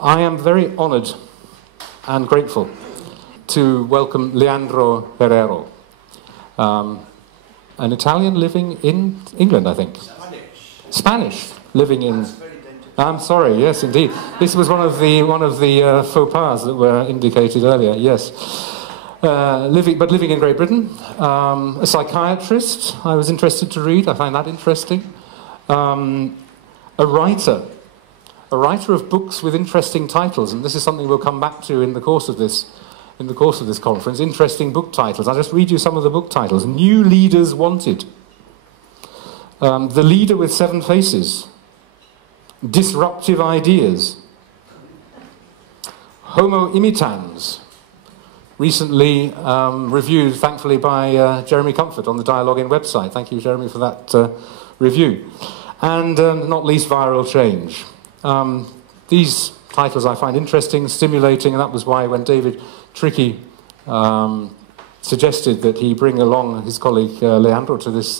I am very honoured and grateful to welcome Leandro Herrero, an Italian living in England, I think. Spanish, living in... I'm sorry, yes, indeed. This was one of the faux pas that were indicated earlier, yes. Living in Great Britain. A psychiatrist I was interested to read, I find that interesting. A writer of books with interesting titles, and this is something we'll come back to in the course of this conference, interesting book titles. I'll just read you some of the book titles. New Leaders Wanted. The Leader with Seven Faces. Disruptive Ideas. Homo Imitans. Recently reviewed, thankfully, by Jeremy Comfort on the dialogin website. Thank you, Jeremy, for that review. And not least, Viral Change. These titles I find interesting, stimulating, and that was why when David Trickey suggested that he bring along his colleague Leandro to this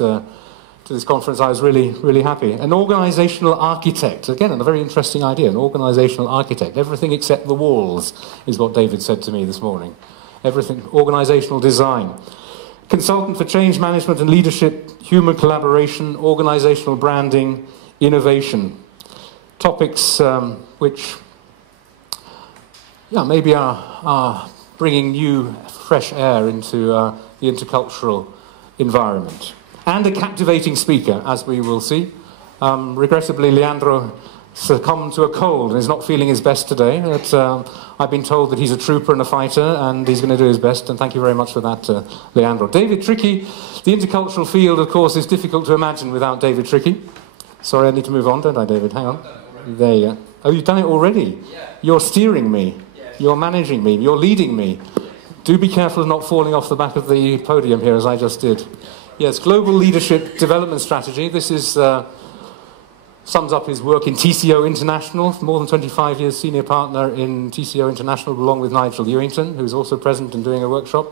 conference, I was really, really happy. An organisational architect, again, a very interesting idea, an organisational architect. Everything except the walls is what David said to me this morning. Everything, organisational design. Consultant for change management and leadership, human collaboration, organisational branding, innovation. Topics which, yeah, maybe are bringing new, fresh air into the intercultural environment. And a captivating speaker, as we will see. Regrettably, Leandro succumbed to a cold and is not feeling his best today. But, I've been told that he's a trooper and a fighter, and he's going to do his best, and thank you very much for that, Leandro. David Trickey, the intercultural field, of course, is difficult to imagine without David Trickey. Sorry, I need to move on, don't I, David? Hang on. There you go. Oh, you've done it already? Yeah. You're steering me. Yeah. You're managing me. You're leading me. Do be careful of not falling off the back of the podium here, as I just did. Yes, Global Leadership Development Strategy. This is... sums up his work in TCO International, more than 25 years senior partner in TCO International, along with Nigel Ewington, who's also present and doing a workshop.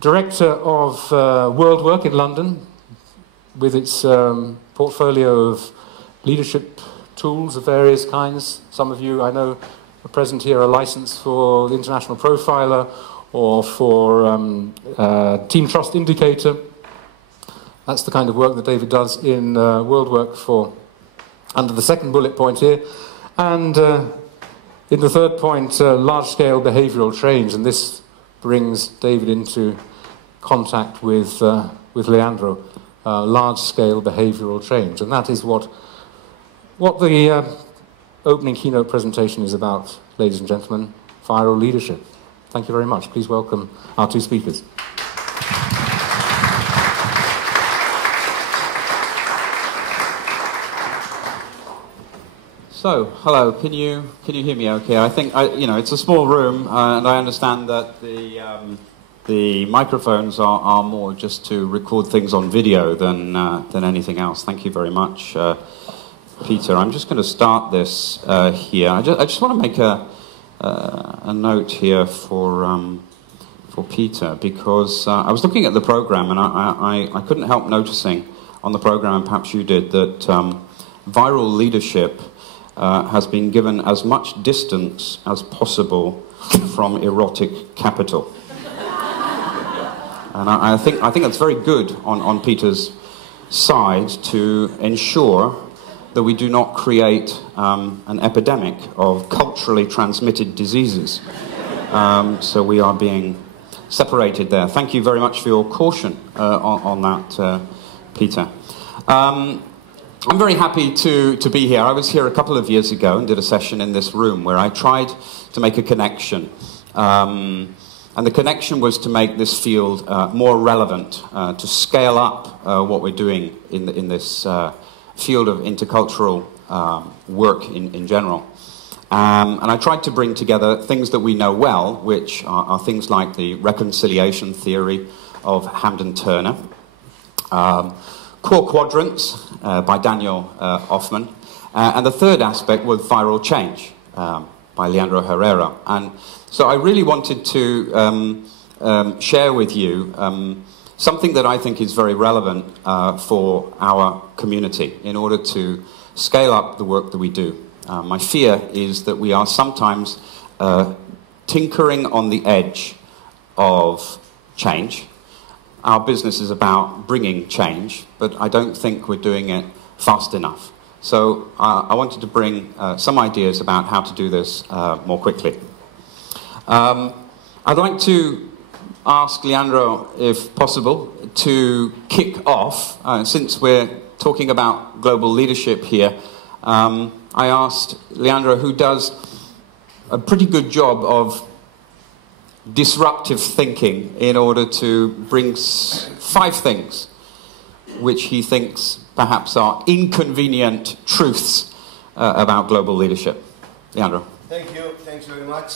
Director of World Work in London, with its portfolio of leadership tools of various kinds. Some of you, I know, are present here, are licensed for the International Profiler or for Team Trust Indicator. That's the kind of work that David does in World Work for, under the second bullet point here. And in the third point, large-scale behavioural change, and this brings David into contact with Leandro, large-scale behavioural change. And that is what the opening keynote presentation is about, ladies and gentlemen, viral leadership. Thank you very much. Please welcome our two speakers. So, hello. Can you hear me? Okay. I think it's a small room, and I understand that the microphones are more just to record things on video than anything else. Thank you very much, Peter. I'm just going to start this here. I just want to make a note here for Peter, because I was looking at the program and I couldn't help noticing on the program, and perhaps you did, that viral leadership has been given as much distance as possible from erotic capital. And I think that's very good on Peter's side to ensure that we do not create an epidemic of culturally transmitted diseases. So we are being separated there. Thank you very much for your caution on that, Peter. I'm very happy to be here. I was here a couple of years ago and did a session in this room where I tried to make a connection. And the connection was to make this field more relevant, to scale up what we're doing in this field of intercultural work in general. And I tried to bring together things that we know well, which are things like the reconciliation theory of Hamden Turner, core quadrants by Daniel Hoffman, and the third aspect was viral change by Leandro Herrero. And so I really wanted to share with you something that I think is very relevant for our community in order to scale up the work that we do My fear is that we are sometimes tinkering on the edge of change. Our business is about bringing change, but I don't think we're doing it fast enough. So I wanted to bring some ideas about how to do this more quickly. I'd like to ask Leandro, if possible, to kick off, since we're talking about global leadership here. I asked Leandro, who does a pretty good job of disruptive thinking, in order to bring 5 things which he thinks perhaps are inconvenient truths about global leadership. Leandro. Thank you. Thanks very much.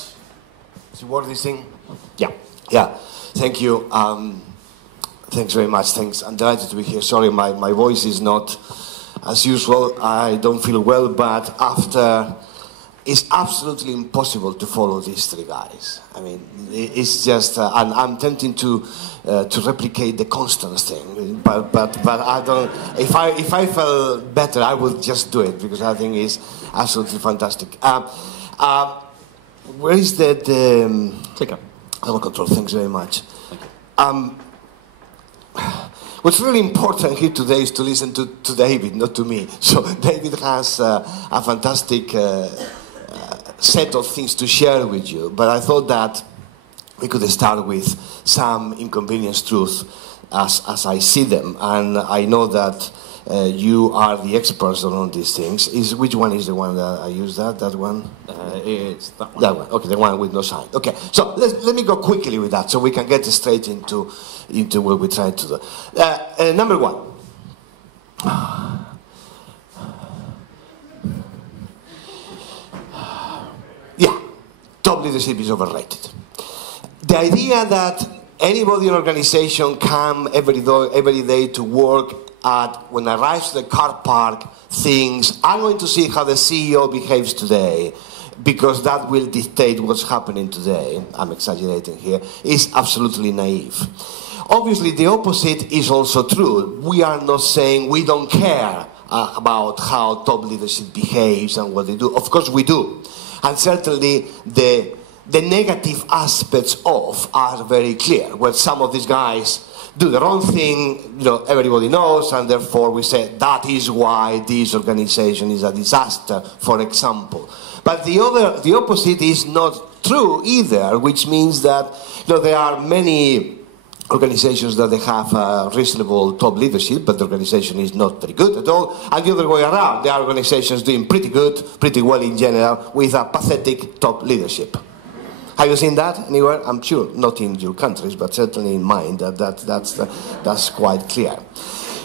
Is it worth this thing? Yeah. Yeah. Thank you. Thanks very much. Thanks. I'm delighted to be here. Sorry, my voice is not as usual. I don't feel well, but after... It's absolutely impossible to follow these 3 guys. I mean, it's just, and I'm tempting to replicate the Constance thing, but I don't. If I felt better, I would just do it, because I think it's absolutely fantastic. Where is the clicker? Remote control. Thanks very much. What's really important here today is to listen to David, not to me. So David has a fantastic set of things to share with you, but I thought that we could start with some inconvenience truths as I see them, and I know that you are the experts on these things. Which one is the one that I use? That one? It's that one. That one. Okay, the one with no sign. Okay, so let me go quickly with that, so we can get straight into what we try to do. Number 1. Top leadership is overrated. The idea that anybody in an organization come every day to work when arrives to the car park thinks, I'm going to see how the CEO behaves today, because that will dictate what's happening today, I'm exaggerating here, is absolutely naive. Obviously, the opposite is also true. We are not saying we don't care about how top leadership behaves and what they do. Of course we do. And certainly the negative aspects are very clear. Where some of these guys do their own thing, everybody knows, and therefore we say that is why this organization is a disaster, for example. But the opposite is not true either, which means that there are many organizations that they have reasonable top leadership, but the organization is not very good at all, and the other way around. There are organizations doing pretty good, pretty well in general, with a pathetic top leadership. Have you seen that anywhere? I'm sure not in your countries, but certainly in mine. That's quite clear.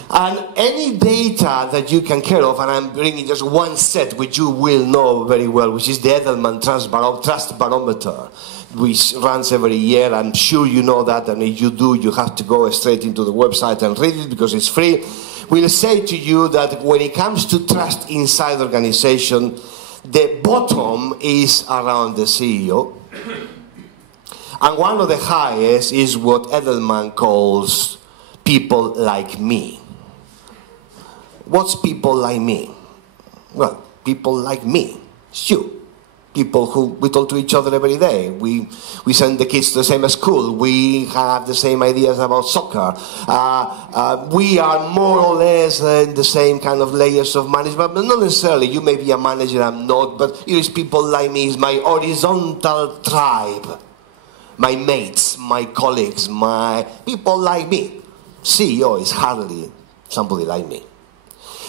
And any data that you can care of, and I'm bringing just one set which you will know very well, which is the Edelman Trust Barometer, which runs every year. I'm sure you know that, and if you do, you have to go straight into the website and read it because it's free. We'll say to you that when it comes to trust inside the organization, the bottom is around the CEO. And one of the highest is what Edelman calls people like me. What's people like me? Well, people like me. It's you. People who we talk to each other every day. We send the kids to the same school. We have the same ideas about soccer. We are more or less in the same kind of layers of management, but not necessarily. You may be a manager, I'm not, but it is people like me. It's my horizontal tribe. My mates, my colleagues, my people like me. CEO is hardly somebody like me.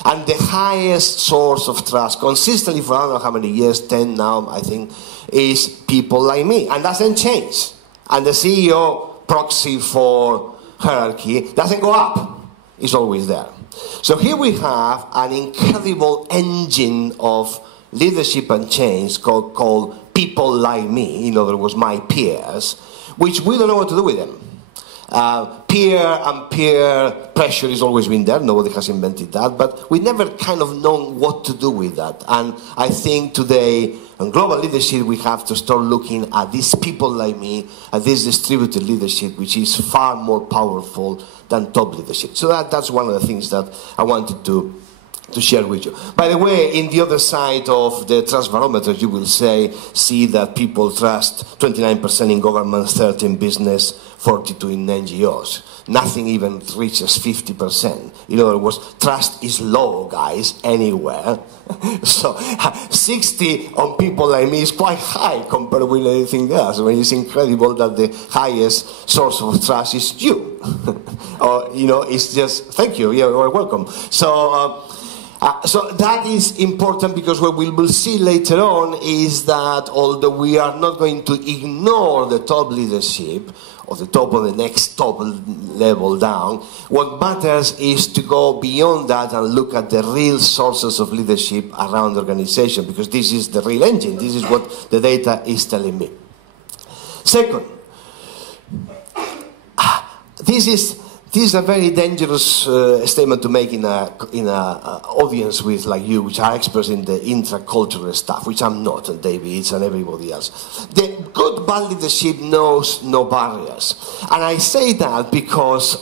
And the highest source of trust, consistently for I don't know how many years, 10 now, I think, is people like me. And doesn't change. And the CEO proxy for hierarchy doesn't go up. It's always there. So here we have an incredible engine of leadership and change called people like me, in other words, my peers, which we don't know what to do with them. Peer and peer pressure has always been there. Nobody has invented that, but we never kind of known what to do with that. And I think today, in global leadership, we have to start looking at these people like me, at this distributed leadership, which is far more powerful than top leadership. So that's one of the things that I wanted to to share with you. By the way, in the other side of the trust barometer, you will see that people trust 29% in government, 30% in business, 42% in NGOs. Nothing even reaches 50%. In other words, trust is low, guys, anywhere. So 60 on people like me is quite high compared with anything else. I mean, it's incredible that the highest source of trust is you. Or, it's just, thank you, you're welcome. So that is important, because what we will see later on is that although we are not going to ignore the top leadership, or the top of the next top level down, what matters is to go beyond that and look at the real sources of leadership around the organization, because this is the real engine. This is what the data is telling me. Second, this is a very dangerous statement to make in a audience with like you, which are experts in the intracultural stuff, which I'm not, and David and everybody else. The good bad leadership knows no barriers, and I say that because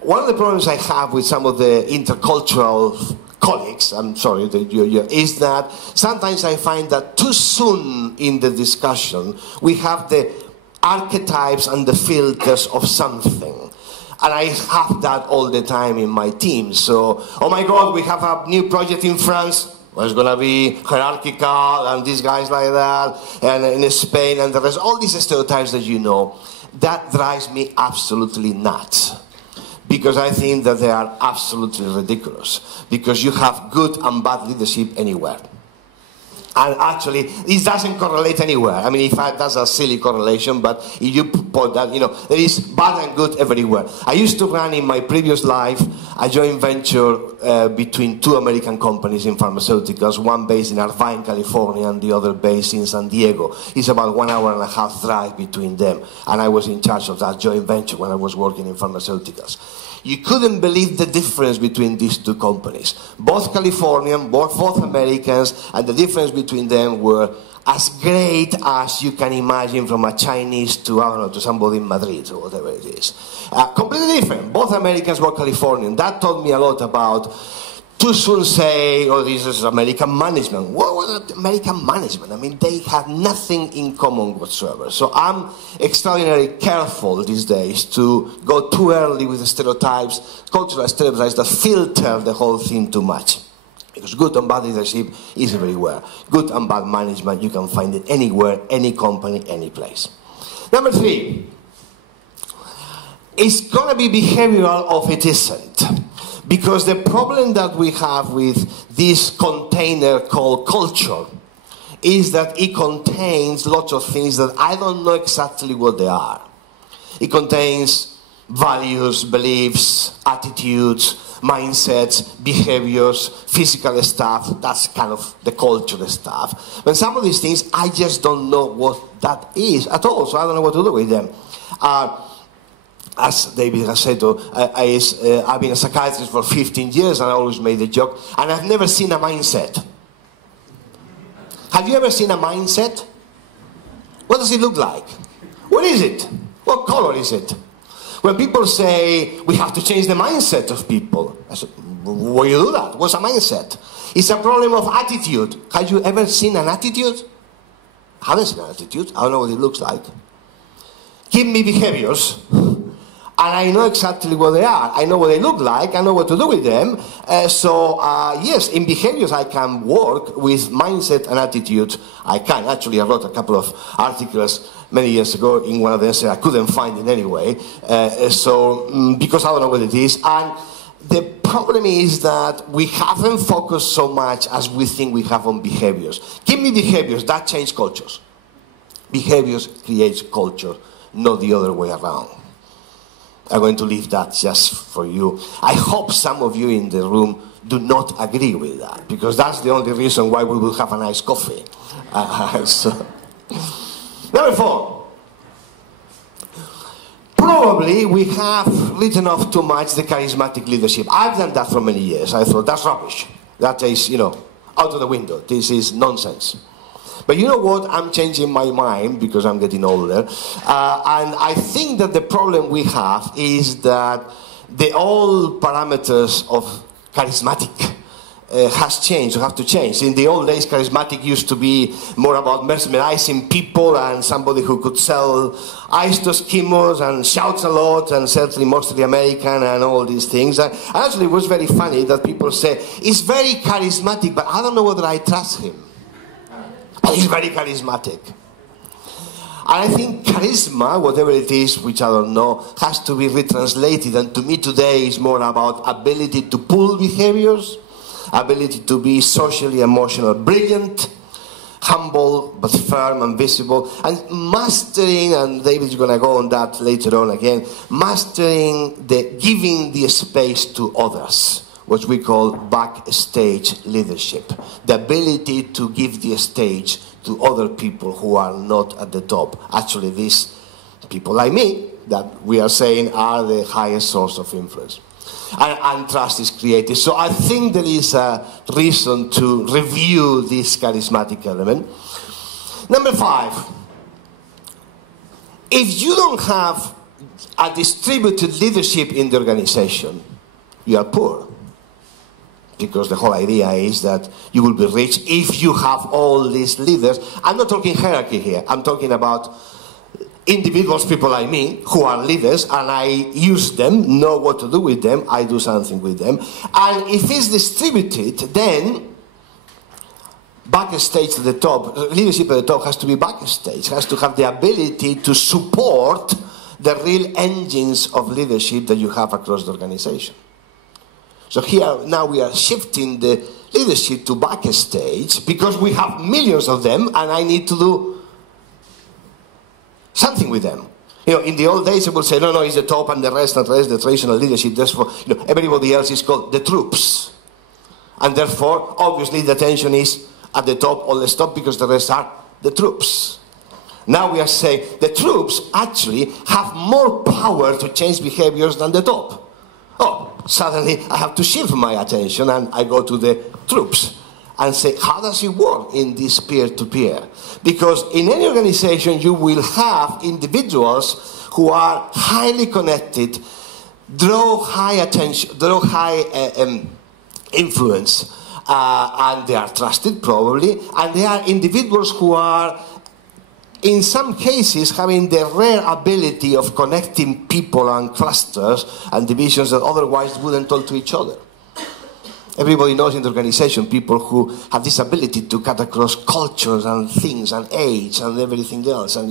one of the problems I have with some of the intercultural colleagues, I'm sorry, is that sometimes I find that too soon in the discussion we have the archetypes and the filters of something. And I have that all the time in my team. So, oh my God, we have a new project in France. Well, it's going to be hierarchical and these guys like that. And in Spain and the rest, all these stereotypes that you know, that drives me absolutely nuts. Because I think that they are absolutely ridiculous. Because you have good and bad leadership anywhere. And actually, this doesn't correlate anywhere. I mean, that's a silly correlation, but if you put that, there is bad and good everywhere. I used to run in my previous life a joint venture between two American companies in pharmaceuticals, one based in Irvine, California, and the other based in San Diego. It's about 1.5 hour drive between them. And I was in charge of that joint venture when I was working in pharmaceuticals. You couldn't believe the difference between these two companies. Both Californian, both Americans, and the difference between them were as great as you can imagine, from a Chinese to, I don't know, to somebody in Madrid or whatever it is. Completely different. Both Americans were Californian. That taught me a lot about too soon say, oh, this is American management. What was American management? I mean, they have nothing in common whatsoever. So I'm extraordinarily careful these days to go too early with the stereotypes, cultural stereotypes that filter the whole thing too much. Because good and bad leadership is everywhere. Good and bad management, you can find it anywhere, any company, any place. Number 3, it's going to be behavioral or it isn't. Because the problem that we have with this container called culture is that it contains lots of things that I don't know exactly what they are. It contains values, beliefs, attitudes, mindsets, behaviors, physical stuff. That's kind of the cultural stuff. But some of these things, I just don't know what that is at all, so I don't know what to do with them. As David has said, I've been a psychiatrist for 15 years and I always made the joke, and I've never seen a mindset. Have you ever seen a mindset? What does it look like? What is it? What color is it? When people say, we have to change the mindset of people, I said, why do you do that? What's a mindset? It's a problem of attitude. Have you ever seen an attitude? I haven't seen an attitude. I don't know what it looks like. Give me behaviors. And I know exactly what they are. I know what they look like. I know what to do with them. Yes, in behaviors I can work with mindset and attitude. I can. Actually, I wrote a couple of articles many years ago. In one of them, said I couldn't find it anyway. Because I don't know what it is. And the problem is that we haven't focused so much as we think we have on behaviors. Give me behaviors. That changes cultures. Behaviors creates culture, not the other way around. I'm going to leave that just for you. I hope some of you in the room do not agree with that, because that's the only reason why we will have a nice coffee. Number 4. Probably we have written off too much the charismatic leadership. I've done that for many years. I thought, that's rubbish. That is, out of the window. This is nonsense. But you know what? I'm changing my mind because I'm getting older. And I think that the problem we have is that the old parameters of charismatic has changed, or have to change. In the old days, charismatic used to be more about mesmerizing people and somebody who could sell ice to Eskimos and shouts a lot and certainly mostly American and all these things. And actually, it was very funny that people say, he's very charismatic, but I don't know whether I trust him. But he's very charismatic. And I think charisma, whatever it is, which I don't know, has to be retranslated. And to me today is more about ability to pull behaviors, ability to be socially, emotional, brilliant, humble, but firm and visible, and mastering, and David's going to go on that later on again, mastering giving the space to others, what we call backstage leadership. The ability to give the stage to other people who are not at the top. Actually, these people like me, that we are saying are the highest source of influence. And trust is created. So I think there is a reason to review this charismatic element. Number 5, if you don't have a distributed leadership in the organization, you are poor. Because the whole idea is that you will be rich if you have all these leaders. I'm not talking hierarchy here. I'm talking about individuals, people like me, who are leaders, and I use them, know what to do with them, I do something with them. And if it's distributed, then backstage to the top, leadership at the top has to be backstage, has to have the ability to support the real engines of leadership that you have across the organization. So here, now we are shifting the leadership to backstage because we have millions of them and I need to do something with them. You know, in the old days, I would say, no, it's the top and the rest, the traditional leadership. Therefore, everybody else is called the troops. And therefore, obviously, the attention is at the top, all the top, because the rest are the troops. Now we are saying the troops actually have more power to change behaviors than the top. Oh, suddenly I have to shift my attention and I go to the troops and say, how does it work in this peer-to-peer? Because in any organization you will have individuals who are highly connected, draw high attention, draw high influence, and they are trusted probably, and they are individuals who are in some cases having the rare ability of connecting people and clusters and divisions that otherwise wouldn't talk to each other. Everybody knows in the organization people who have this ability to cut across cultures and things and age and everything else. And,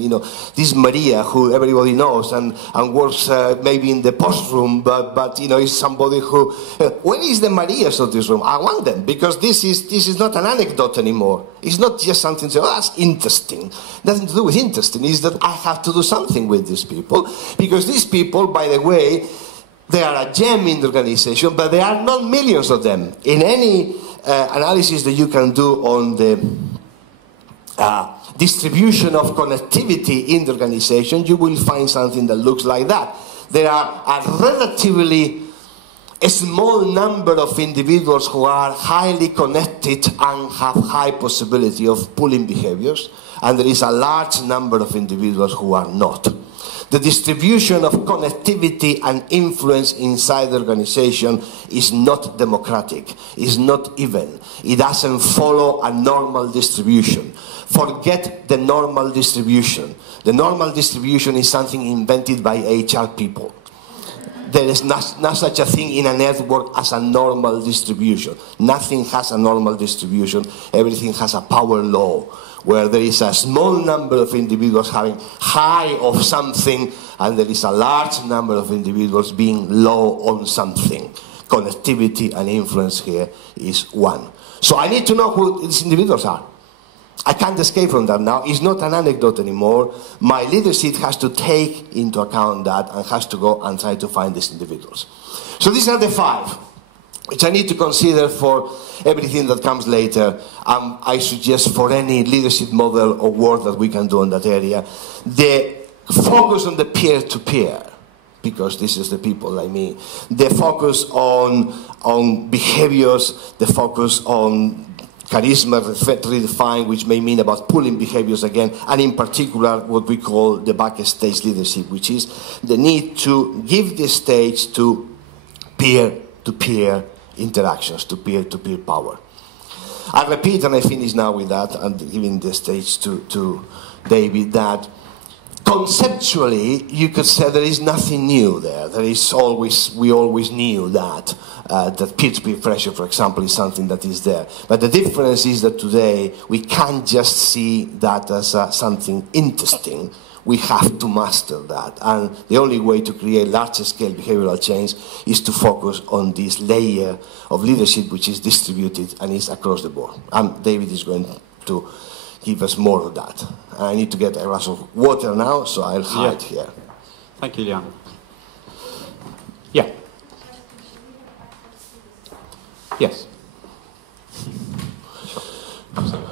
this Maria who everybody knows and works maybe in the post room, but is somebody who... Where is the Marias of this room? I want them, because this is not an anecdote anymore. It's not just something to say, oh, that's interesting. Nothing to do with interesting. It's that I have to do something with these people, because these people, by the way, they are a gem in the organization, but there are not millions of them. In any analysis that you can do on the distribution of connectivity in the organization, you will find something that looks like that. There are a relatively small number of individuals who are highly connected and have high possibility of pulling behaviors, and there is a large number of individuals who are not. The distribution of connectivity and influence inside the organization is not democratic, is not even. It doesn't follow a normal distribution. Forget the normal distribution. The normal distribution is something invented by HR people. There is not such a thing in a network as a normal distribution. Nothing has a normal distribution. Everything has a power law, where there is a small number of individuals having high of something, and there is a large number of individuals being low on something. Connectivity and influence here is one. So I need to know who these individuals are. I can't escape from that now. It's not an anecdote anymore. My leadership has to take into account that and has to go and try to find these individuals. So these are the 5, which I need to consider for everything that comes later. I suggest for any leadership model or work that we can do in that area, the focus on the peer-to-peer, because this is the people like me. The focus on behaviors, the focus on charisma redefined, which may mean about pulling behaviors again, and in particular what we call the backstage leadership, which is the need to give the stage to peer-to-peer interactions, to peer-to-peer power. I repeat, and I finish now with that, and giving the stage to David, that conceptually, you could say there is nothing new there. We always knew that peer-to-peer pressure, for example, is something that is there. But the difference is that today we can't just see that as something interesting. We have to master that. And the only way to create larger-scale behavioral change is to focus on this layer of leadership which is distributed and is across the board. And David is going to give us more of that. I need to get a glass of water now, so I'll hide here. Thank you, Leandro. Yeah. Yes. Absolutely.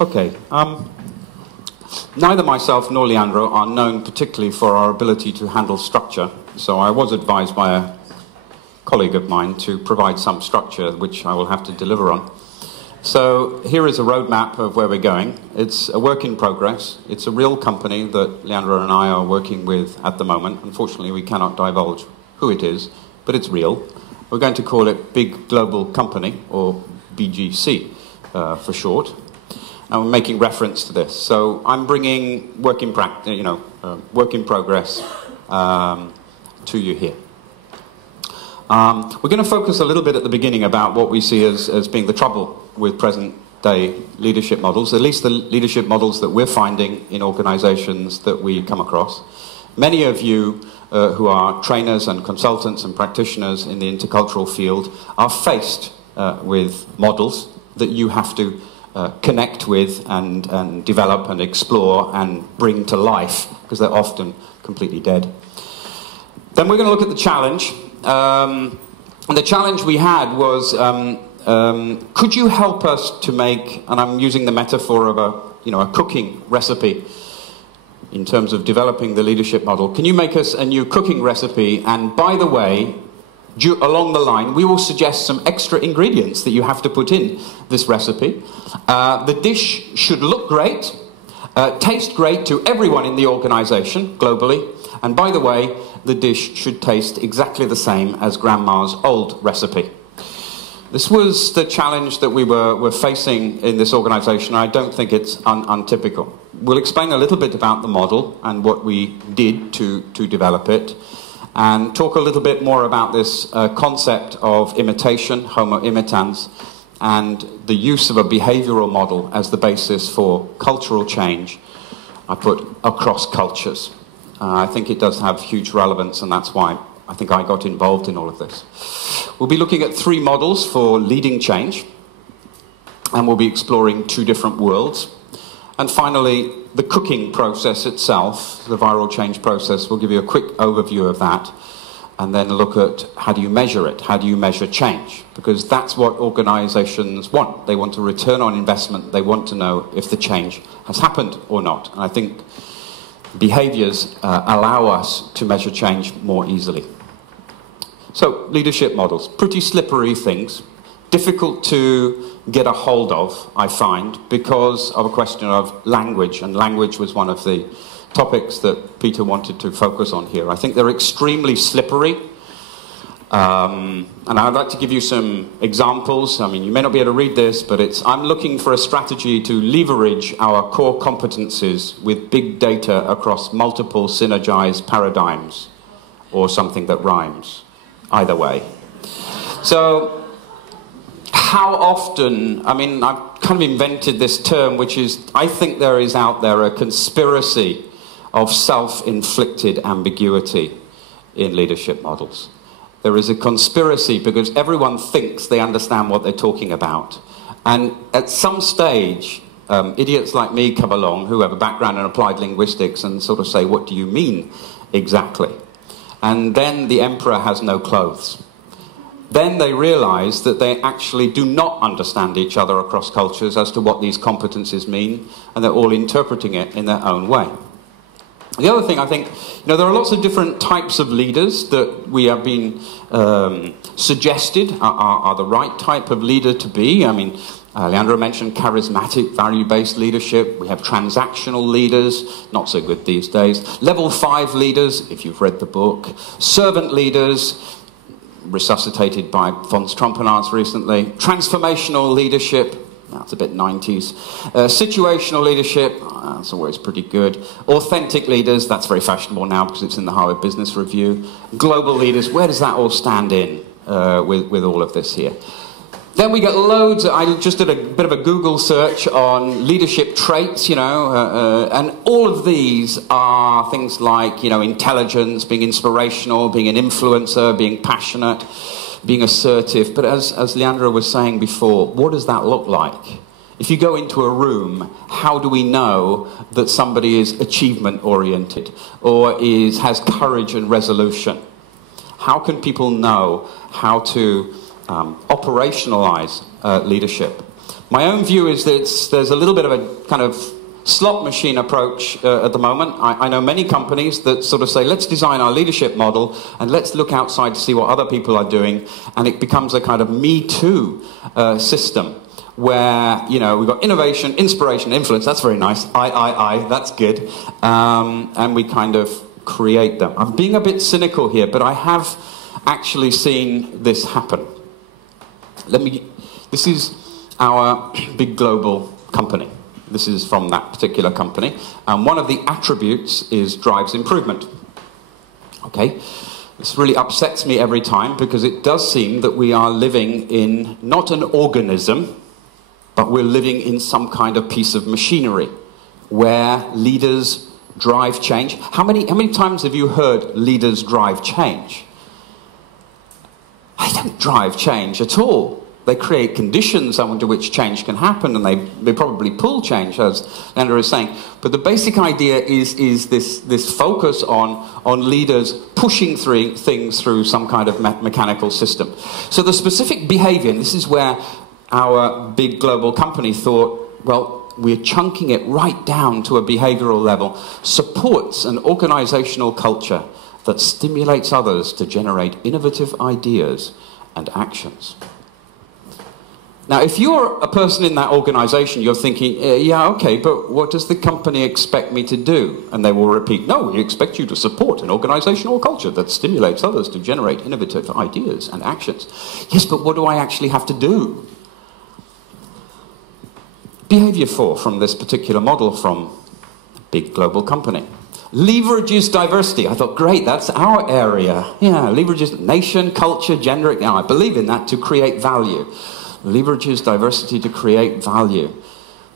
Okay. Neither myself nor Leandro are known particularly for our ability to handle structure, so I was advised by a colleague of mine to provide some structure which I will have to deliver on. So here is a roadmap of where we're going. It's a work in progress. It's a real company that Leandro and I are working with at the moment. Unfortunately, we cannot divulge who it is, but it's real. We're going to call it Big Global Company, or BGC for short. And we're making reference to this. So I'm bringing work in progress to you here. We're going to focus a little bit at the beginning about what we see as being the trouble with present-day leadership models, at least the leadership models that we're finding in organizations that we come across. Many of you who are trainers and consultants and practitioners in the intercultural field are faced with models that you have to connect with and develop and explore and bring to life, because they're often completely dead. Then we're going to look at the challenge. And the challenge we had was, could you help us to make, and I'm using the metaphor of a cooking recipe in terms of developing the leadership model. Can you make us a new cooking recipe? And by the way, along the line, we will suggest some extra ingredients that you have to put in this recipe. The dish should look great, taste great to everyone in the organization globally. And by the way, the dish should taste exactly the same as Grandma's old recipe. This was the challenge that we were facing in this organization. I don't think it's untypical. We'll explain a little bit about the model and what we did to develop it, and talk a little bit more about this concept of imitation, homo imitans, and the use of a behavioral model as the basis for cultural change. I put across cultures. I think it does have huge relevance, and that's why I think I got involved in all of this. We'll be looking at 3 models for leading change, and we'll be exploring 2 different worlds. And finally, the cooking process itself, the viral change process. We'll give you a quick overview of that, and then look at how do you measure it? How do you measure change? Because that's what organizations want. They want a return on investment. They want to know if the change has happened or not. And I think behaviours allow us to measure change more easily. So, leadership models, pretty slippery things, difficult to get a hold of, I find, because of a question of language, and language was one of the topics that Peter wanted to focus on here. I think they're extremely slippery, and I'd like to give you some examples. I mean, you may not be able to read this, but I'm looking for a strategy to leverage our core competencies with big data across multiple synergized paradigms, or something that rhymes. Either way. So, how often, I mean, I've kind of invented this term, which is, I think there is out there a conspiracy of self-inflicted ambiguity in leadership models. There is a conspiracy because everyone thinks they understand what they're talking about. And at some stage, idiots like me come along who have a background in applied linguistics and sort of say, what do you mean exactly? And then the emperor has no clothes. Then they realize that they actually do not understand each other across cultures as to what these competencies mean, and they're all interpreting it in their own way. The other thing, I think, there are lots of different types of leaders that we have been suggested are the right type of leader to be. I mean, Leandro mentioned charismatic, value-based leadership. We have transactional leaders, not so good these days. Level 5 leaders, if you've read the book. Servant leaders, resuscitated by von Strompenaars recently. Transformational leadership, that's a bit 90s. Situational leadership, that's always pretty good. Authentic leaders, that's very fashionable now because it's in the Harvard Business Review. Global leaders, where does that all stand in with all of this here? Then we get loads, I just did a bit of a Google search on leadership traits, you know, and all of these are things like, you know, intelligence, being inspirational, being an influencer, being passionate, being assertive. But as Leandro was saying before, what does that look like? If you go into a room, how do we know that somebody is achievement-oriented or has courage and resolution? How can people know how to operationalize leadership? My own view is that there's a little bit of a kind of slot machine approach at the moment. I know many companies that sort of say, let's design our leadership model and let's look outside to see what other people are doing, and it becomes a kind of Me Too system where, you know, we've got innovation, inspiration, influence. That's very nice. That's good. And we kind of create them. I'm being a bit cynical here, but I have actually seen this happen. This is our big global company. This is from that particular company. And one of the attributes is drives improvement. Okay? This really upsets me every time because it does seem that we are living in not an organism, but we're living in some kind of piece of machinery where leaders drive change. How many times have you heard leaders drive change? They don't drive change at all. They create conditions under which change can happen, and they probably pull change, as Leandro is saying. But the basic idea is this focus on leaders pushing things through some kind of mechanical system. So the specific behavior, and this is where our big global company thought, well, we're chunking it right down to a behavioral level, supports an organizational culture that stimulates others to generate innovative ideas and actions. Now, if you're a person in that organization, you're thinking, yeah, okay, but what does the company expect me to do? And they will repeat, no, we expect you to support an organizational culture that stimulates others to generate innovative ideas and actions. Yes, but what do I actually have to do? Behavior 4 from this particular model from a big global company. Leverages diversity. I thought, great, that's our area. Yeah, leverages nation, culture, gender. Now, I believe in that to create value. Leverages diversity to create value.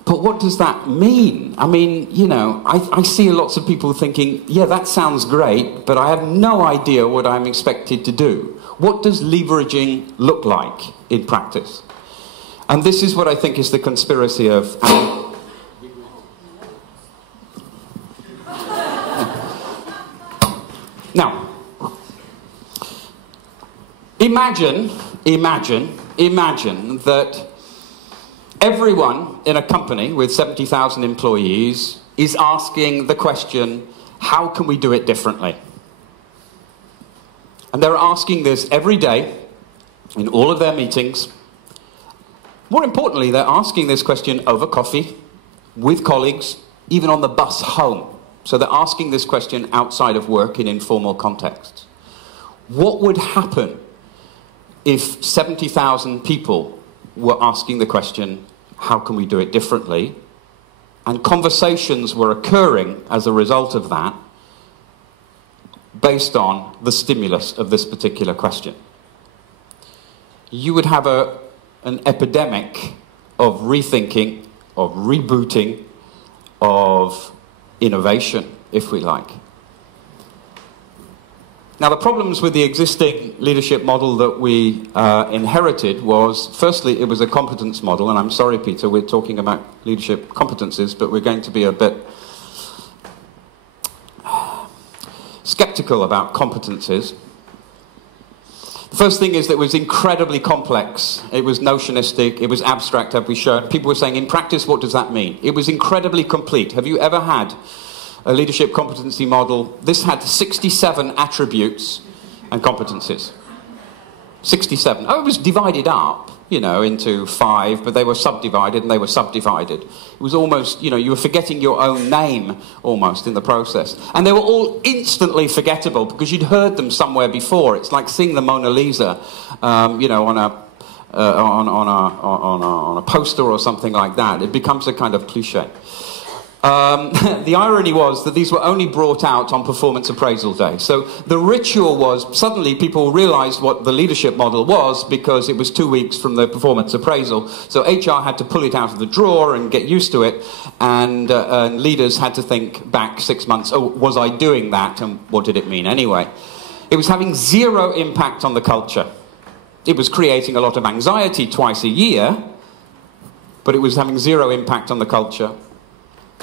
But what does that mean? I mean, you know, I see lots of people thinking, yeah, that sounds great, but I have no idea what I'm expected to do. What does leveraging look like in practice? And this is what I think is the conspiracy of... Now, imagine that everyone in a company with 70,000 employees is asking the question, how can we do it differently? And they're asking this every day in all of their meetings. More importantly, they're asking this question over coffee, with colleagues, even on the bus home. So they're asking this question outside of work in informal contexts. What would happen if 70,000 people were asking the question, how can we do it differently? And conversations were occurring as a result of that based on the stimulus of this particular question. You would have an epidemic of rethinking, of rebooting, of innovation, if we like. Now, the problems with the existing leadership model that we inherited was, firstly, it was a competence model, and I'm sorry, Peter, we're talking about leadership competencies, but we're going to be a bit skeptical about competencies. The first thing is that it was incredibly complex. It was notionistic, it was abstract, have we shown. People were saying, in practice, what does that mean? It was incredibly complete. Have you ever had a leadership competency model? This had 67 attributes and competencies. 67. Oh, it was divided up. you know, into 5, but they were subdivided and they were subdivided. It was almost, you know, you were forgetting your own name almost in the process. And they were all instantly forgettable because you'd heard them somewhere before. It's like seeing the Mona Lisa, you know, on a poster or something like that. It becomes a kind of cliche. The irony was that these were only brought out on performance appraisal day. So the ritual was, suddenly people realized what the leadership model was because it was 2 weeks from the performance appraisal. So HR had to pull it out of the drawer and get used to it, and leaders had to think back 6 months, oh, was I doing that, and what did it mean anyway? It was having zero impact on the culture. It was creating a lot of anxiety twice a year, but it was having zero impact on the culture.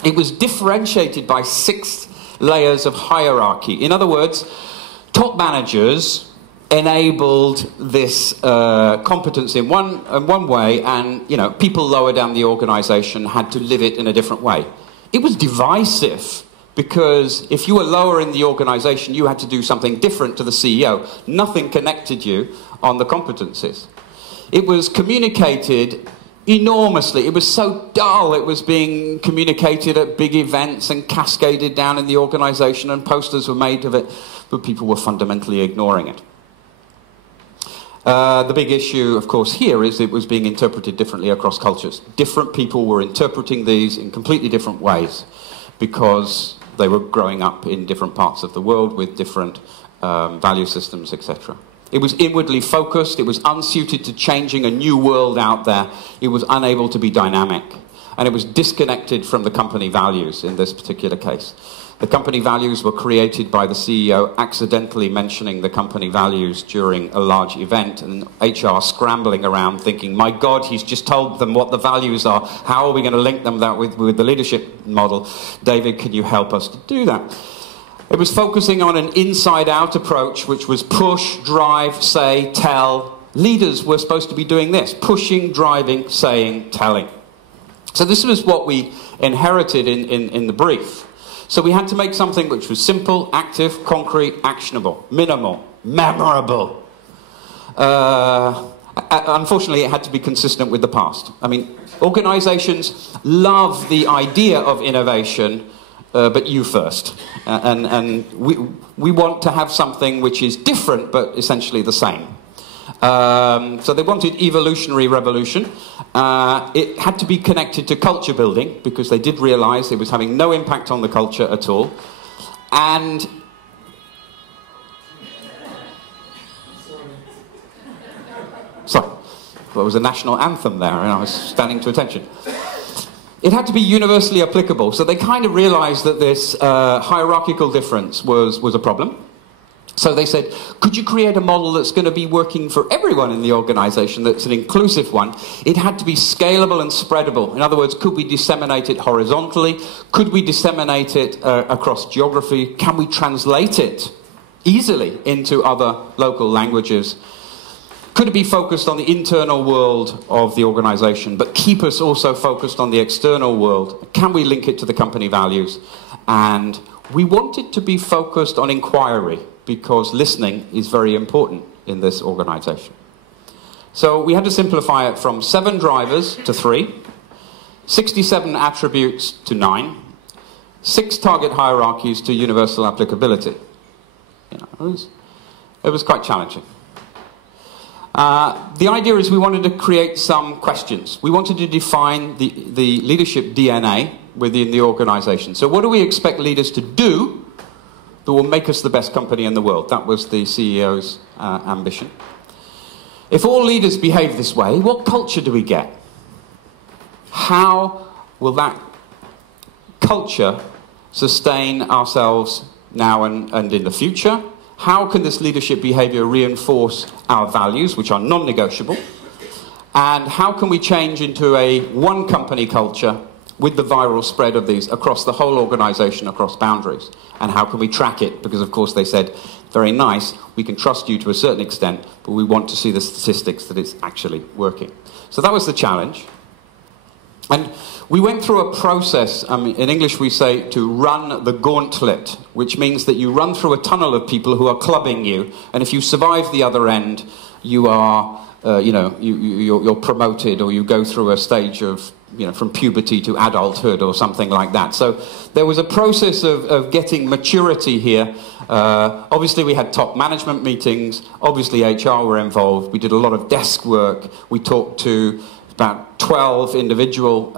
It was differentiated by 6 layers of hierarchy. In other words, top managers enabled this competence in one way, and, you know, people lower down the organization had to live it in a different way. It was divisive because if you were lower in the organization, you had to do something different to the CEO. Nothing connected you on the competencies. It was communicated enormously. It was so dull. It was being communicated at big events and cascaded down in the organization, and posters were made of it, but people were fundamentally ignoring it. The big issue, of course, here is it was being interpreted differently across cultures. Different people were interpreting these in completely different ways because they were growing up in different parts of the world with different value systems, etc. It was inwardly focused, it was unsuited to changing a new world out there, it was unable to be dynamic, and it was disconnected from the company values in this particular case. The company values were created by the CEO accidentally mentioning the company values during a large event, and HR scrambling around thinking, my God, he's just told them what the values are, how are we going to link them with the leadership model? David, can you help us to do that? It was focusing on an inside-out approach, which was push, drive, say, tell. Leaders were supposed to be doing this: pushing, driving, saying, telling. So this was what we inherited in the brief. So we had to make something which was simple, active, concrete, actionable, minimal, memorable. Unfortunately, it had to be consistent with the past. I mean, organizations love the idea of innovation, but you first. And we want to have something which is different, but essentially the same. So they wanted evolutionary revolution. It had to be connected to culture building, because they did realize it was having no impact on the culture at all. And sorry, there was a national anthem there, and I was standing to attention. It had to be universally applicable, so they kind of realized that this hierarchical difference was a problem. So they said, could you create a model that's going to be working for everyone in the organization, that's an inclusive one? It had to be scalable and spreadable. In other words, could we disseminate it horizontally? Could we disseminate it across geography? Can we translate it easily into other local languages? Could it be focused on the internal world of the organization, but keep us also focused on the external world? Can we link it to the company values? And we want it to be focused on inquiry, because listening is very important in this organization. So we had to simplify it from 7 drivers to 3, 67 attributes to 9, 6 target hierarchies to universal applicability. You know, it was quite challenging. The idea is we wanted to create some questions. We wanted to define the leadership DNA within the organization. So what do we expect leaders to do that will make us the best company in the world? That was the CEO's ambition. If all leaders behave this way, what culture do we get? How will that culture sustain ourselves now and in the future? How can this leadership behavior reinforce our values, which are non-negotiable? And how can we change into a one company culture with the viral spread of these across the whole organization, across boundaries? And how can we track it? Because, of course, they said, very nice, we can trust you to a certain extent, but we want to see the statistics that it's actually working. So that was the challenge. And we went through a process. In English we say to run the gauntlet, which means that you run through a tunnel of people who are clubbing you, and if you survive the other end, you are you're promoted, or you go through a stage of, from puberty to adulthood or something like that. So there was a process of getting maturity here. Obviously we had top management meetings, obviously HR were involved, we did a lot of desk work, we talked to about 12 individual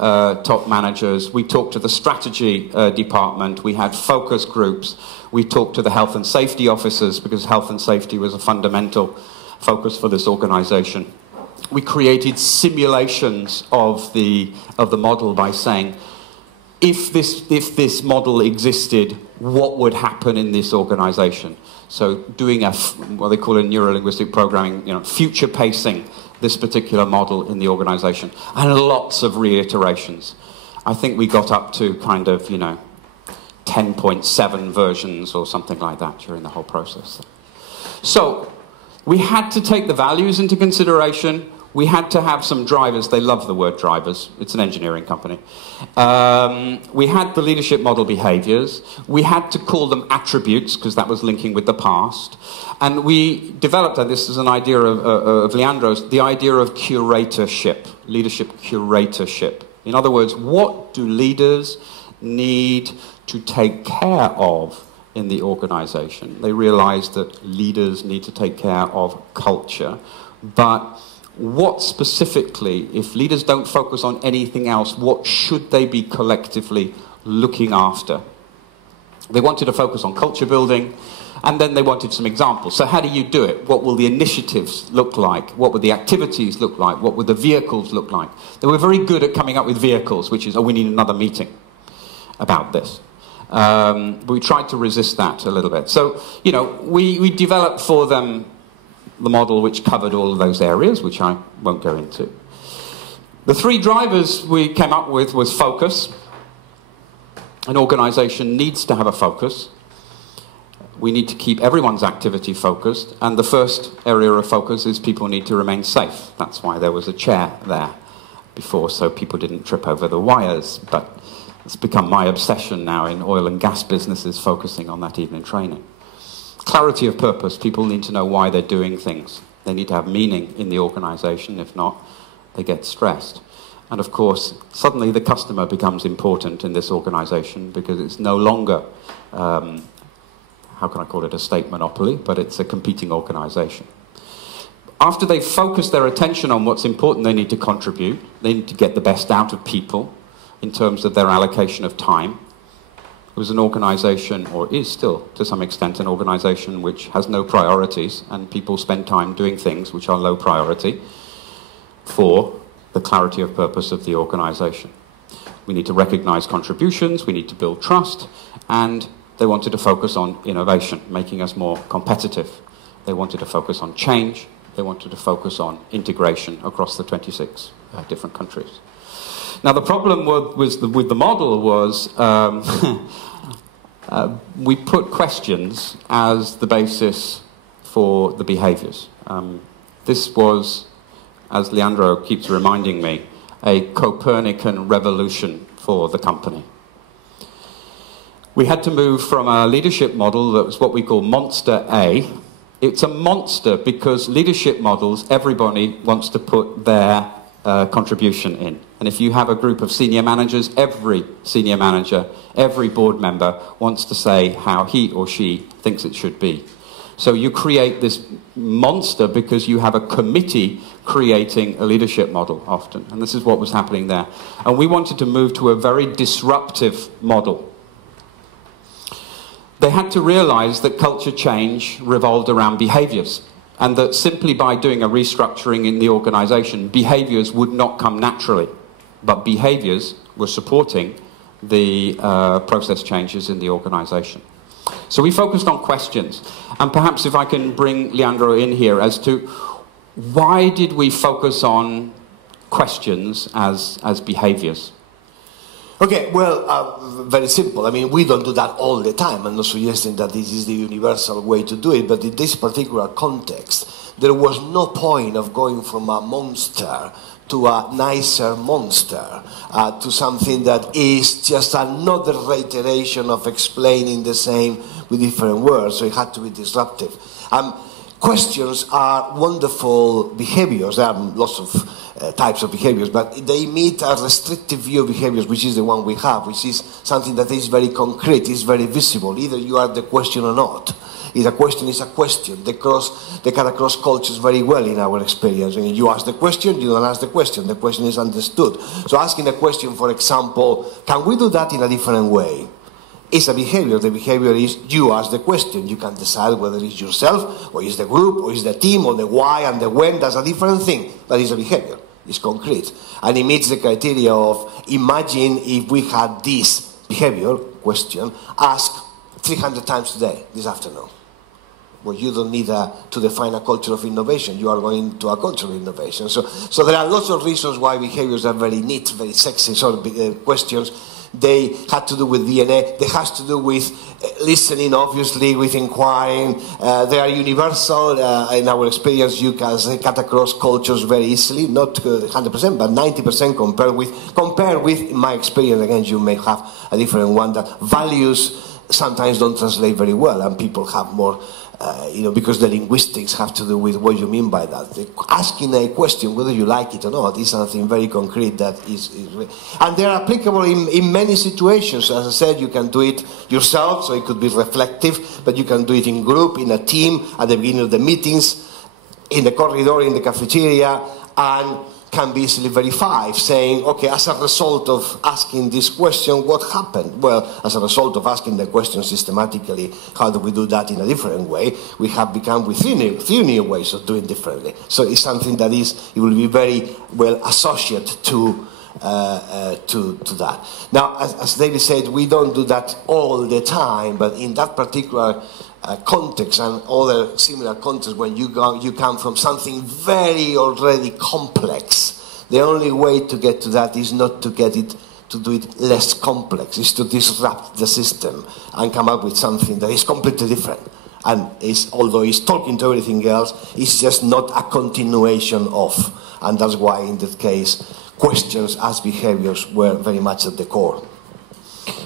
top managers, we talked to the strategy department, we had focus groups, we talked to the health and safety officers, because health and safety was a fundamental focus for this organization. We created simulations of the model by saying, if this model existed, what would happen in this organization? So doing what they call a neuro-linguistic programming, future pacing this particular model in the organization, and lots of reiterations. I think we got up to kind of 10.7 versions or something like that during the whole process. So we had to take the values into consideration. We had to have some drivers. They love the word drivers. It's an engineering company. We had the leadership model behaviors. We had to call them attributes, because that was linking with the past. And we developed, and this is an idea of Leandro's, the idea of curatorship, leadership curatorship. In other words, what do leaders need to take care of in the organization? They realized that leaders need to take care of culture, but what specifically, if leaders don't focus on anything else, what should they be collectively looking after? They wanted to focus on culture building, and then they wanted some examples. So how do you do it? What will the initiatives look like? What will the activities look like? What will the vehicles look like? They were very good at coming up with vehicles, which is, we need another meeting about this. But we tried to resist that a little bit. So, we developed for them the model which covered all of those areas, which I won't go into. The three drivers we came up with was focus. An organization needs to have a focus. We need to keep everyone's activity focused, and the first area of focus is people need to remain safe. That's why there was a chair there before, so people didn't trip over the wires, but it's become my obsession now in oil and gas businesses, focusing on that evening training. Clarity of purpose. People need to know why they're doing things. They need to have meaning in the organization. If not, they get stressed. And of course, suddenly the customer becomes important in this organization, because it's no longer, how can I call it, a state monopoly, but it's a competing organization. After they've focused their attention on what's important, they need to contribute. They need to get the best out of people in terms of their allocation of time. It was an organization, or is still, to some extent, an organization which has no priorities, and people spend time doing things which are low priority for the clarity of purpose of the organization. We need to recognize contributions, we need to build trust, and they wanted to focus on innovation, making us more competitive. They wanted to focus on change, they wanted to focus on integration across the 26 different countries. Now, the problem with the model was we put questions as the basis for the behaviors. This was, as Leandro keeps reminding me, a Copernican revolution for the company. We had to move from a leadership model that was what we call Monster A. It's a monster because leadership models, everybody wants to put their contribution in. And if you have a group of senior managers, every senior manager, every board member wants to say how he or she thinks it should be. So you create this monster because you have a committee creating a leadership model often. And this is what was happening there. And we wanted to move to a very disruptive model. They had to realize that culture change revolved around behaviors, and that simply by doing a restructuring in the organization, behaviors would not come naturally, but behaviors were supporting the process changes in the organization. So we focused on questions, and perhaps if I can bring Leandro in here as to why did we focus on questions as behaviors? Okay, well, very simple. I mean, we don't do that all the time. I'm not suggesting that this is the universal way to do it, but in this particular context, there was no point of going from a monster to a nicer monster, to something that is just another reiteration of explaining the same with different words, so it had to be disruptive. Questions are wonderful behaviors. There are lots of types of behaviors, but they meet a restrictive view of behaviors, which is the one we have, which is something that is very concrete, is very visible. Either you are the question or not. If a question is a question, they cut across cultures very well in our experience. I mean, you ask the question, you don't ask the question is understood. So asking a question, for example, can we do that in a different way? It's a behavior. The behavior is you ask the question. You can decide whether it's yourself, or it's the group, or it's the team, or the why and the when. That's a different thing, but it's a behavior. It's concrete. And it meets the criteria of imagine if we had this behavior, question, asked 300 times today, this afternoon. Well, you don't need to define a culture of innovation. You are going to a culture of innovation. So there are lots of reasons why behaviors are very neat, very sexy sort of questions. They had to do with DNA. They have to do with listening, obviously, with inquiring. They are universal. In our experience, you can cut across cultures very easily, not 100%, but 90% compared with, in my experience, again, you may have a different one, that values sometimes don't translate very well, and people have more, because the linguistics have to do with what you mean by that. Asking a question, whether you like it or not, is something very concrete that is and they're applicable in many situations. As I said, you can do it yourself, so it could be reflective, but you can do it in group, in a team, at the beginning of the meetings, in the corridor, in the cafeteria, and can be easily verified, saying, okay, as a result of asking this question, what happened? Well, as a result of asking the question systematically, how do we do that in a different way? We have become with few new ways of doing differently. So it's something that it will be very well associated to that. Now, as David said, we don't do that all the time, but in that particular context and other similar contexts, when you come from something very already complex, the only way to get to that is not to get it to do it less complex, is to disrupt the system and come up with something that is completely different. And although it's talking to everything else, it's just not a continuation of. And that's why, in that case, questions as behaviors were very much at the core.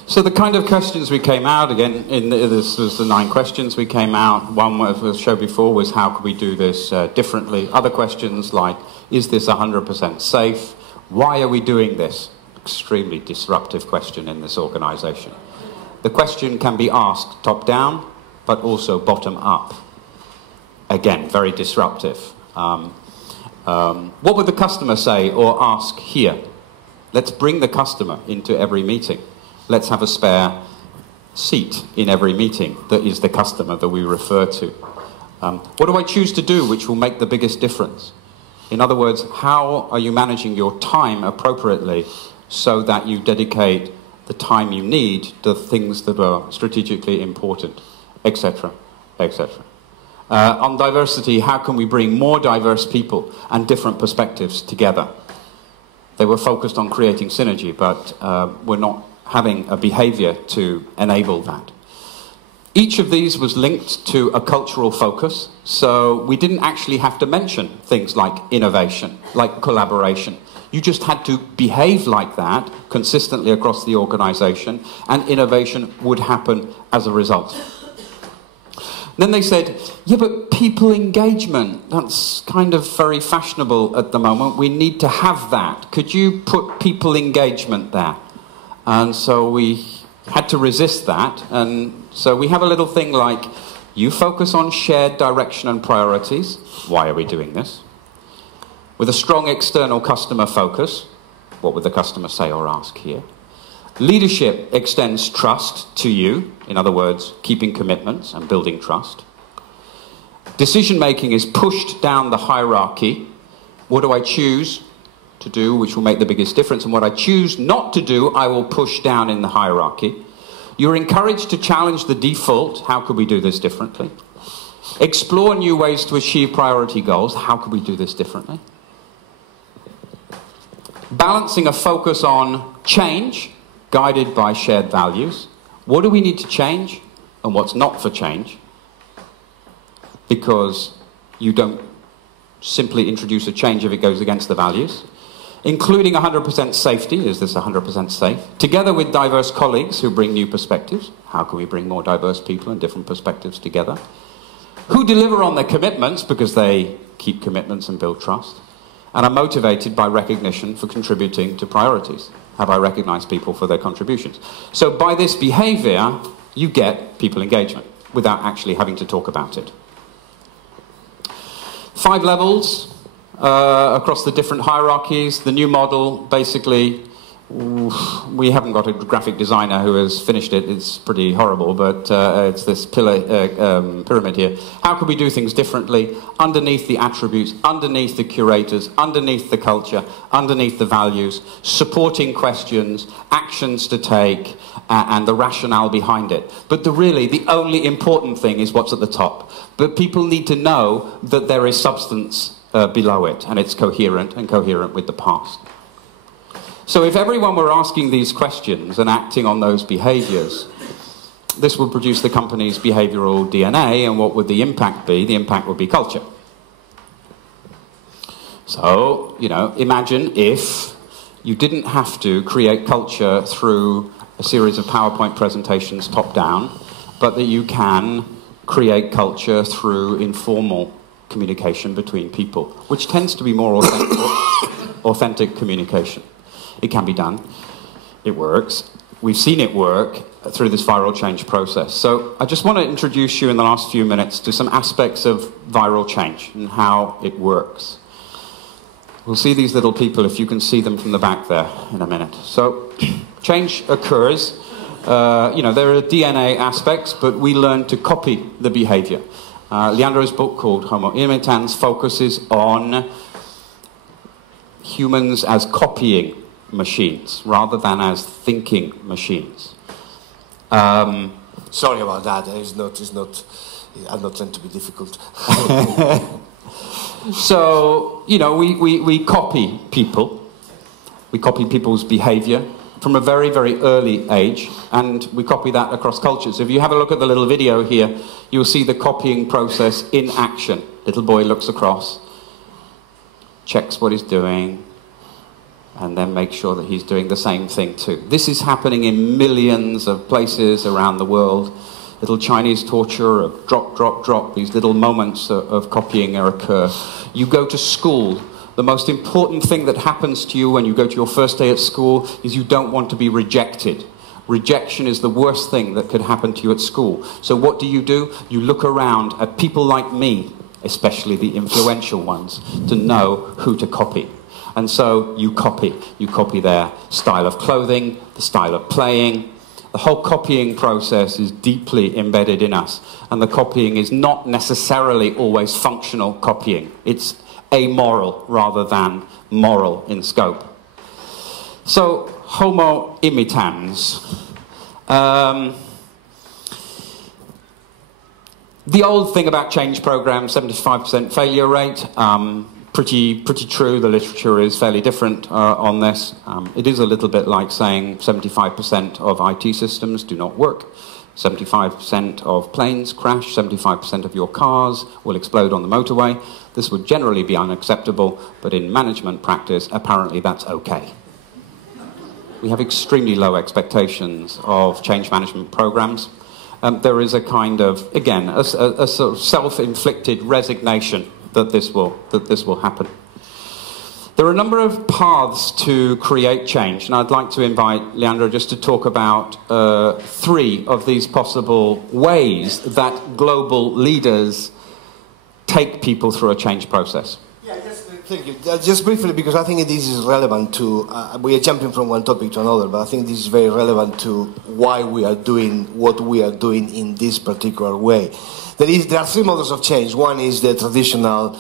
So the kind of questions we came out, again, this was the 9 questions we came out. One was shown before was how could we do this differently? Other questions like, is this 100% safe? Why are we doing this? Extremely disruptive question in this organisation. The question can be asked top down, but also bottom up. Again, very disruptive. What would the customer say or ask here? Let's bring the customer into every meeting. Let's have a spare seat in every meeting that is the customer that we refer to. What do I choose to do which will make the biggest difference? In other words, how are you managing your time appropriately so that you dedicate the time you need to things that are strategically important, etc., etc. On diversity, how can we bring more diverse people and different perspectives together? They were focused on creating synergy, but we're not having a behavior to enable that. Each of these was linked to a cultural focus, so we didn't actually have to mention things like innovation, like collaboration. You just had to behave like that consistently across the organization, and innovation would happen as a result. Then they said, yeah, but people engagement, that's kind of very fashionable at the moment. We need to have that. Could you put people engagement there? And so we had to resist that. And so we have a little thing like, you focus on shared direction and priorities. Why are we doing this? With a strong external customer focus. What would the customer say or ask here? Leadership extends trust to you. In other words, keeping commitments and building trust. Decision-making is pushed down the hierarchy. What do I choose to do which will make the biggest difference? And what I choose not to do, I will push down in the hierarchy. You're encouraged to challenge the default. How could we do this differently? Explore new ways to achieve priority goals. How could we do this differently? Balancing a focus on change, guided by shared values. What do we need to change and what's not for change? Because you don't simply introduce a change if it goes against the values. Including 100% safety. Is this 100% safe? Together with diverse colleagues who bring new perspectives. How can we bring more diverse people and different perspectives together? who deliver on their commitments because they keep commitments and build trust, and are motivated by recognition for contributing to priorities. Have I recognized people for their contributions? So by this behavior, you get people engagement without actually having to talk about it. 5 levels across the different hierarchies. The new model, basically, we haven't got a graphic designer who has finished it. It's pretty horrible, but it's this pyramid here. How can we do things differently? Underneath the attributes, underneath the curators, underneath the culture, underneath the values, supporting questions, actions to take, and the rationale behind it. But really, the only important thing is what's at the top. But people need to know that there is substance below it, and it's coherent and coherent with the past. So if everyone were asking these questions and acting on those behaviors, this would produce the company's behavioral DNA, and what would the impact be? The impact would be culture. So, you know, imagine if you didn't have to create culture through a series of PowerPoint presentations top down, but that you can create culture through informal communication between people, which tends to be more authentic communication. It can be done. It works. We've seen it work through this viral change process. So I just want to introduce you in the last few minutes to some aspects of viral change and how it works. We'll see these little people, if you can see them from the back there, in a minute. So change occurs. You know, there are DNA aspects, but we learn to copy the behavior. Leandro's book called Homo Imitans focuses on humans as copying machines rather than as thinking machines. Sorry about that. I'm not trying to be difficult. So, you know, we copy people. We copy people's behavior from a very, very early age, and we copy that across cultures. If you have a look at the little video here, you'll see the copying process in action. Little boy looks across, checks what he's doing, and then make sure that he's doing the same thing too. This is happening in millions of places around the world. Little Chinese torture of drop, drop, drop. These little moments of copying occur. You go to school. The most important thing that happens to you when you go to your first day at school is you don't want to be rejected. Rejection is the worst thing that could happen to you at school. So what do? You look around at people like me, especially the influential ones, to know who to copy. And so you copy. You copy their style of clothing, the style of playing. The whole copying process is deeply embedded in us. And the copying is not necessarily always functional copying. It's amoral rather than moral in scope. So, Homo imitans. The old thing about change programs, 75% failure rate. Pretty true. The literature is fairly different on this. It is a little bit like saying 75% of IT systems do not work, 75% of planes crash, 75% of your cars will explode on the motorway. This would generally be unacceptable, but in management practice, apparently that's okay. We have extremely low expectations of change management programs. There is a kind of, again, a sort of self-inflicted resignation that this will happen. There are a number of paths to create change, and I'd like to invite Leandro just to talk about 3 of these possible ways that global leaders take people through a change process. Yeah, thank you. Just briefly, because I think this is relevant to, we are jumping from one topic to another, but I think this is very relevant to why we are doing what we are doing in this particular way. There are 3 models of change. One is the traditional,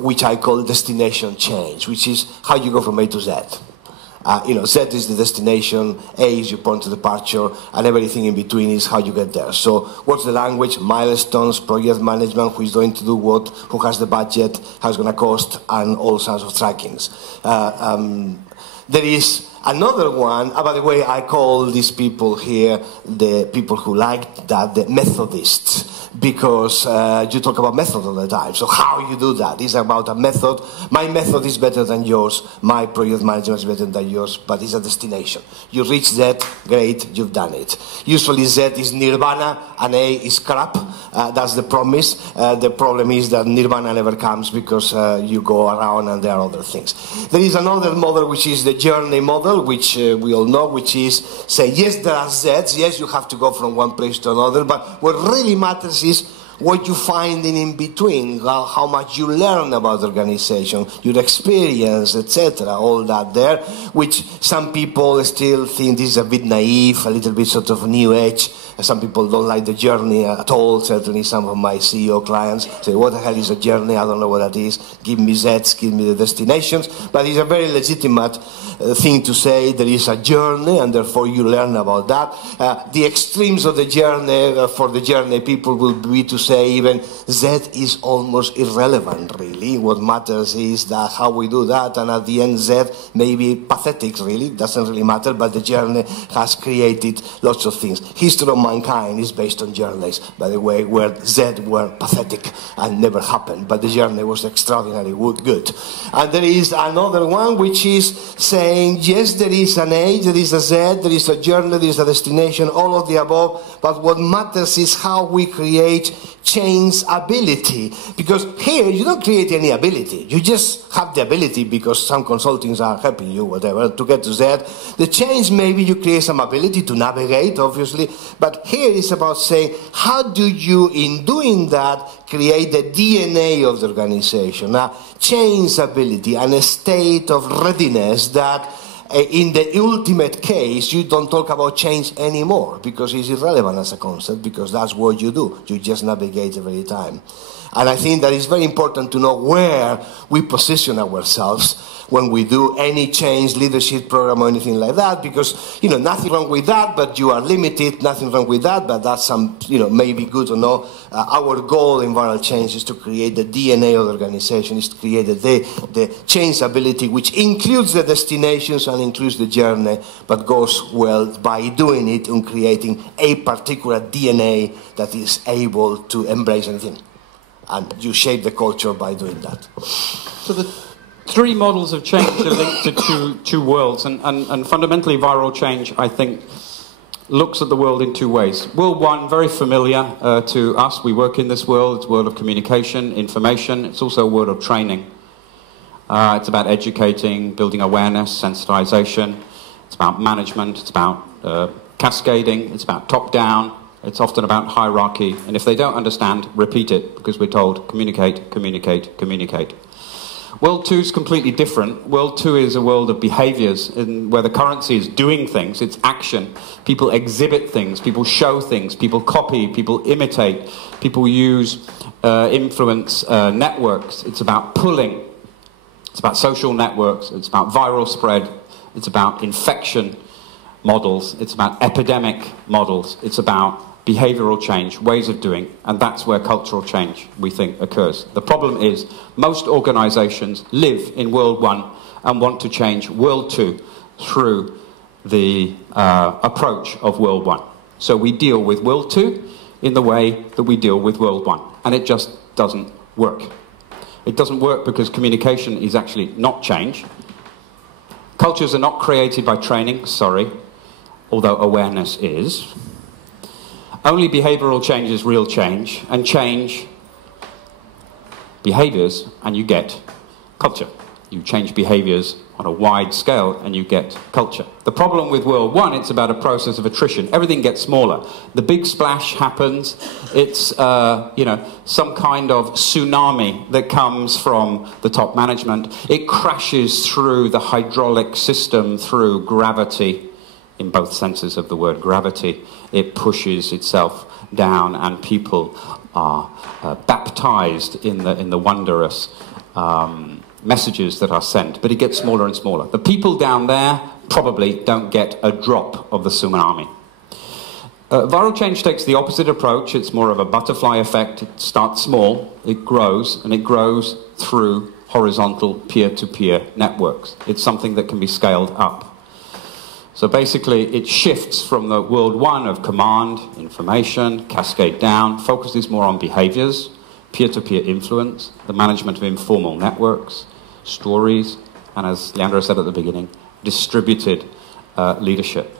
which I call destination change, which is how you go from A to Z. Z is the destination, A is your point of departure, and everything in between is how you get there. So what's the language, milestones, project management, who is going to do what, who has the budget, how it's going to cost, and all sorts of trackings. There is another one, by the way, I call these people here, the people who like that, the Methodists, because you talk about method all the time. So how you do that? It's about a method. My method is better than yours. My project management is better than yours, but it's a destination. You reach Z, great, you've done it. Usually Z is nirvana and A is crap. That's the promise. The problem is that nirvana never comes because you go around and there are other things. There is another model which is the journey model, which we all know, which is say, yes, there are Zs, yes, you have to go from one place to another, but what really matters is what you find in between, how much you learn about organization, your experience, etc., all that there, which some people still think is a bit naive, a little bit sort of new age. Some people don't like the journey at all. Certainly some of my CEO clients say, what the hell is a journey? I don't know what that is. Give me Zs, give me the destinations. But it's a very legitimate thing to say. There is a journey, and therefore you learn about that. The extremes of the journey, for the journey people will be to say even Z is almost irrelevant, really. What matters is that how we do that, and at the end Z may be pathetic, really. Doesn't really matter, but the journey has created lots of things. History of mankind is based on journeys, by the way, where Z were pathetic and never happened, but the journey was extraordinarily good. And there is another one which is saying, yes, there is an A, there is a Z, there is a journey, there is a destination, all of the above, but what matters is how we create change ability. Because here you don't create any ability, you just have the ability because some consultings are helping you, whatever, to get to Z. The change, maybe you create some ability to navigate, obviously, but here it's about saying, how do you, in doing that, create the DNA of the organization, a change ability and a state of readiness that in the ultimate case, you don't talk about change anymore because it's irrelevant as a concept, because that's what you do. You just navigate every time. And I think that it's very important to know where we position ourselves when we do any change leadership program or anything like that, because, you know, nothing wrong with that, but you are limited, nothing wrong with that, but that's some, you know, maybe good to know. Our goal in viral change is to create the DNA of the organization, is to create the change ability, which includes the destinations and includes the journey, but goes well by doing it and creating a particular DNA that is able to embrace anything. And you shape the culture by doing that. So the three models of change are linked to two worlds, and fundamentally viral change, I think, looks at the world in two ways. World one, very familiar to us. We work in this world. It's a world of communication, information. It's also a world of training. It's about educating, building awareness, sensitization. It's about management. It's about cascading. It's about top-down. It's often about hierarchy. And if they don't understand, repeat it, because we're told, communicate, communicate, communicate. World 2 is completely different. World 2 is a world of behaviours, where the currency is doing things, it's action. People exhibit things, people show things, people copy, people imitate, people use influence networks. It's about pulling. It's about social networks. It's about viral spread. It's about infection models. It's about epidemic models. It's about behavioural change, ways of doing, and that's where cultural change, we think, occurs. The problem is most organisations live in World 1 and want to change World 2 through the approach of World 1. So we deal with World 2 in the way that we deal with World 1, and it just doesn't work. It doesn't work because communication is actually not change. Cultures are not created by training, sorry, although awareness is. Only behavioural change is real change, and change behaviours and you get culture. You change behaviours on a wide scale and you get culture. The problem with World 1, it's about a process of attrition. Everything gets smaller. The big splash happens. It's you know, some kind of tsunami that comes from the top management. It crashes through the hydraulic system through gravity. In both senses of the word gravity, it pushes itself down, and people are baptized in the wondrous messages that are sent. But it gets smaller and smaller. The people down there probably don't get a drop of the tsunami. Viral change takes the opposite approach. It's more of a butterfly effect. It starts small, it grows, and it grows through horizontal peer-to-peer networks. It's something that can be scaled up. So basically, it shifts from the world one of command, information, cascade down, focuses more on behaviors, peer-to-peer influence, the management of informal networks, stories, and as Leandro said at the beginning, distributed leadership.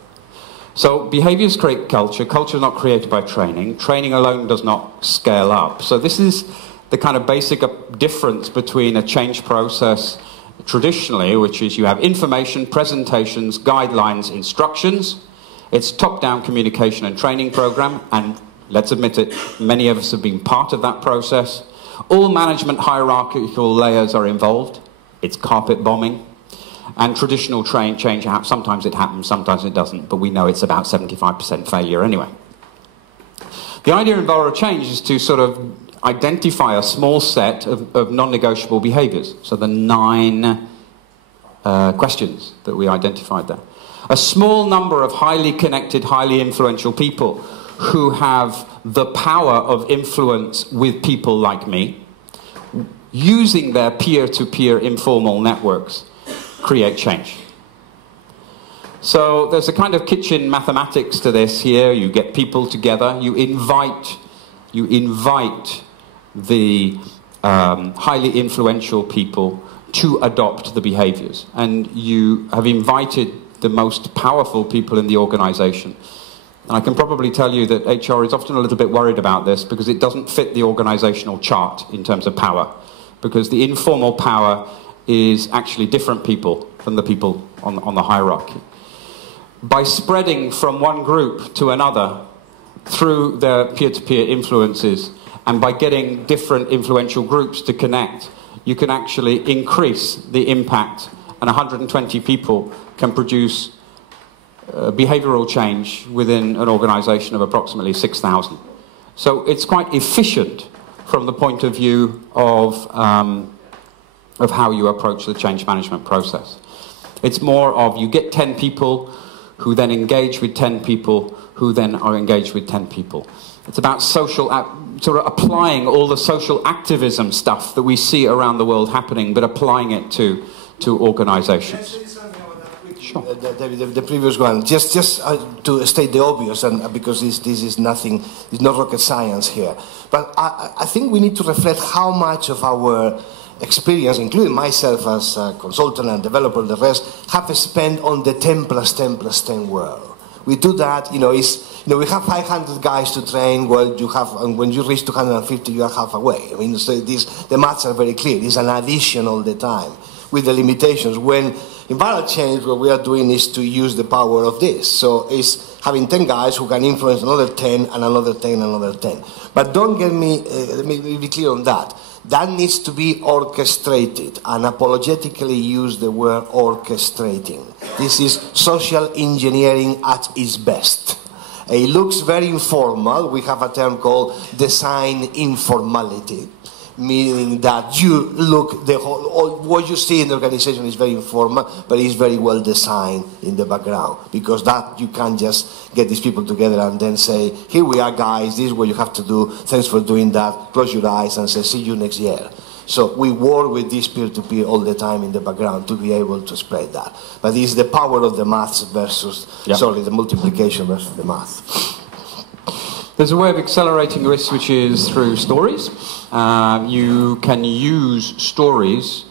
So behaviors create culture. Culture is not created by training. Training alone does not scale up. So this is the kind of basic difference between a change process traditionally, which is you have information, presentations, guidelines, instructions. It's top-down communication and training program, and let's admit it, many of us have been part of that process. All management hierarchical layers are involved. It's carpet bombing. And traditional change, sometimes it happens, sometimes it doesn't, but we know it's about 75% failure anyway. The idea in Enviro Change is to sort of identify a small set of non-negotiable behaviors. So the 9 questions that we identified there. A small number of highly connected, highly influential people who have the power of influence with people like me, using their peer-to-peer informal networks, create change. So there's a kind of kitchen mathematics to this here. You get people together, you invite the highly influential people to adopt the behaviors. And you have invited the most powerful people in the organization. And I can probably tell you that HR is often a little bit worried about this because it doesn't fit the organizational chart in terms of power. Because the informal power is actually different people than the people on the hierarchy. By spreading from one group to another through their peer-to-peer influences, and by getting different influential groups to connect, you can actually increase the impact, and 120 people can produce behavioral change within an organization of approximately 6,000. So it's quite efficient from the point of view of how you approach the change management process. It's more of you get 10 people who then engage with 10 people who then are engaged with 10 people. It's about social, sort of applying all the social activism stuff that we see around the world happening, but applying it to organizations. Sure. The previous one, just to state the obvious, and because this is nothing, it's not rocket science here, but I think we need to reflect how much of our experience, including myself as a consultant and developer, the rest, have spent on the 10 plus 10 plus 10 world. We do that, we have 500 guys to train, well, and when you reach 250, you are halfway. I mean, so the maths are very clear. It's an addition all the time, with the limitations. When in Enviro Change, what we are doing is to use the power of this. So it's having 10 guys who can influence another 10, and another 10, and another 10. But don't get me, let me be clear on that. That needs to be orchestrated, and apologetically use the word orchestrating. This is social engineering at its best. It looks very informal. We have a term called design informality, meaning that you look, what you see in the organization is very informal, but it's very well designed in the background, because that you can't just get these people together and then say, here we are guys, this is what you have to do, thanks for doing that, close your eyes and say, see you next year. So we work with this peer-to-peer all the time in the background to be able to spread that. But it's the power of the maths versus, the multiplication versus the math. There's a way of accelerating risk which is through stories. You can use stories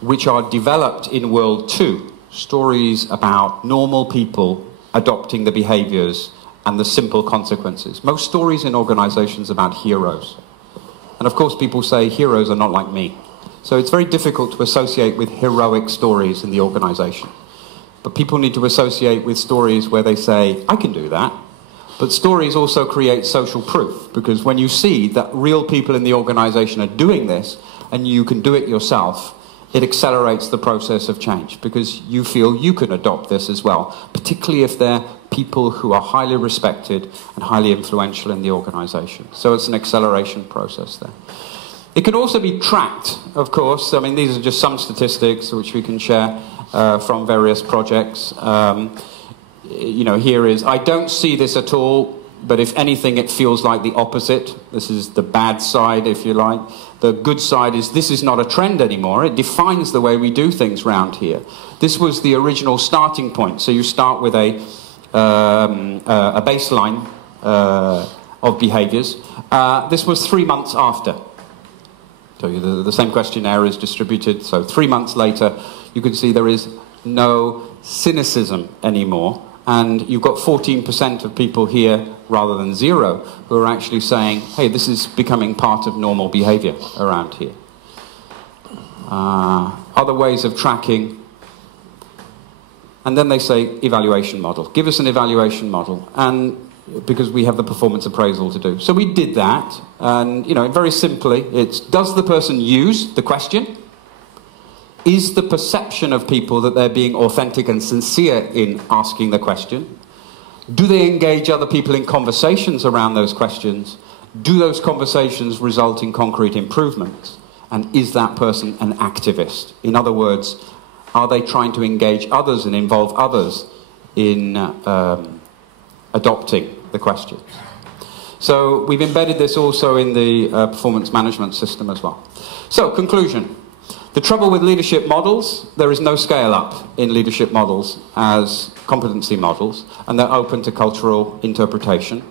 which are developed in World 2, stories about normal people adopting the behaviors and the simple consequences. Most stories in organizations are about heroes. And of course people say heroes are not like me. So it's very difficult to associate with heroic stories in the organization. But people need to associate with stories where they say, I can do that. But stories also create social proof, because when you see that real people in the organization are doing this, and you can do it yourself, it accelerates the process of change, because you feel you can adopt this as well, particularly if they're people who are highly respected and highly influential in the organization. So it's an acceleration process there. It can also be tracked, of course. I mean, these are just some statistics which we can share from various projects. Here is, I don't see this at all, but if anything, it feels like the opposite. This is the bad side, if you like. The good side is this is not a trend anymore. It defines the way we do things round here. This was the original starting point. So you start with a baseline of behaviours. This was 3 months after. So the same questionnaire is distributed. So 3 months later, you can see there is no cynicism anymore. And you've got 14% of people here, rather than 0, who are actually saying, hey, this is becoming part of normal behaviour around here. Other ways of tracking. And then they say, evaluation model. Give us an evaluation model. And because we have the performance appraisal to do. So we did that. And, you know, very simply, it's, does the person use the question? Is the perception of people that they're being authentic and sincere in asking the question? Do they engage other people in conversations around those questions? Do those conversations result in concrete improvements? And is that person an activist? In other words, are they trying to engage others and involve others in adopting the question? So we've embedded this also in the performance management system as well. So, conclusion. The trouble with leadership models, there is no scale up in leadership models as competency models, and they're open to cultural interpretation.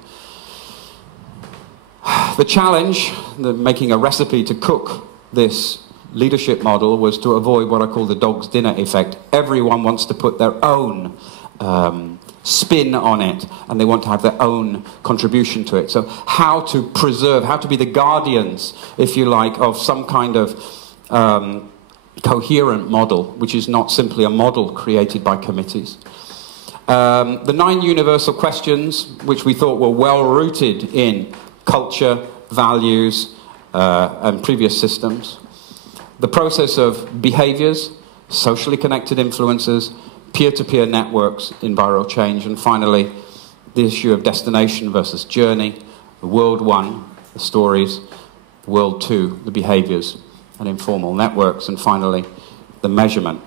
The challenge, making a recipe to cook this leadership model, was to avoid what I call the dog's dinner effect. Everyone wants to put their own spin on it, and they want to have their own contribution to it. So how to preserve, how to be the guardians, if you like, of some kind of coherent model, which is not simply a model created by committees. The 9 universal questions, which we thought were well rooted in culture, values, and previous systems. The process of behaviours, socially connected influences, peer-to-peer networks in viral change, and finally, the issue of destination versus journey, the world 1, the stories, world 2, the behaviours and informal networks, and finally, the measurement.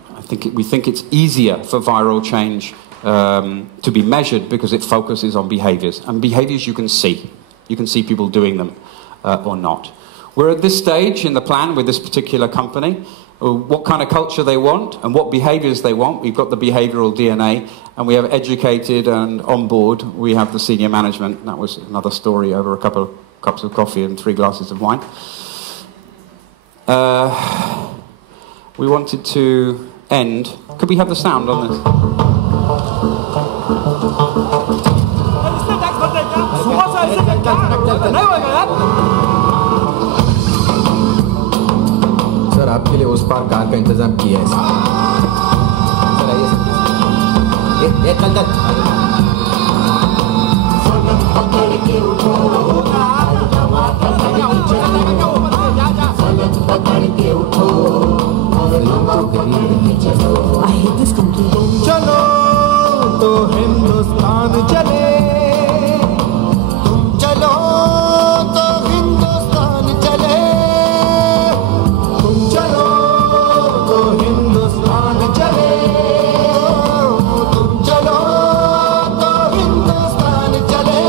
We think it's easier for viral change to be measured because it focuses on behaviours. And behaviours you can see. You can see people doing them or not. We're at this stage in the plan with this particular company, what kind of culture they want and what behaviours they want. We've got the behavioural DNA, and we have educated, and on board we have the senior management. That was another story over a couple of cups of coffee and 3 glasses of wine. We wanted to end. Could we have the sound on this? Sir आपके लिए उस पार car का इंतजाम किया है sir चल I hate this country. चलो तो हिंदुस्तान चले तुम चलो तो हिंदुस्तान चले तुम चलो तो हिंदुस्तान चले तुम चलो तो हिंदुस्तान चले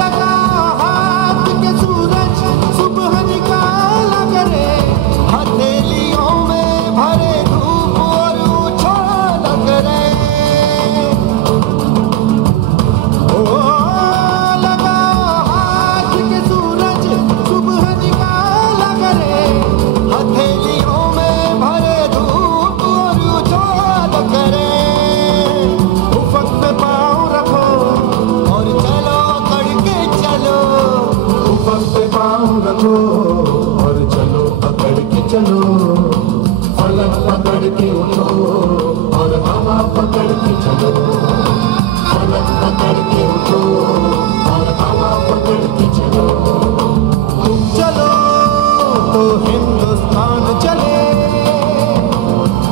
लगा हाथ के सूरज सुबह निकाला करे हथेलियों में भरे धूप और उछाल करे ओ लगा हाथ के सूरज सुबह निकाला करे हथेलियों में भरे धूप और उछाल करे उफक पे पाँव रखो और चलो कड़के चलो उफक पे पाँव रखो और चलो पकड़ के चलो फलक पकड़ के उठो और हवा पकड़ के चलो फलक पकड़ के उठो और हवा पकड़ के चलो तुम चलो तो हिंदुस्तान चले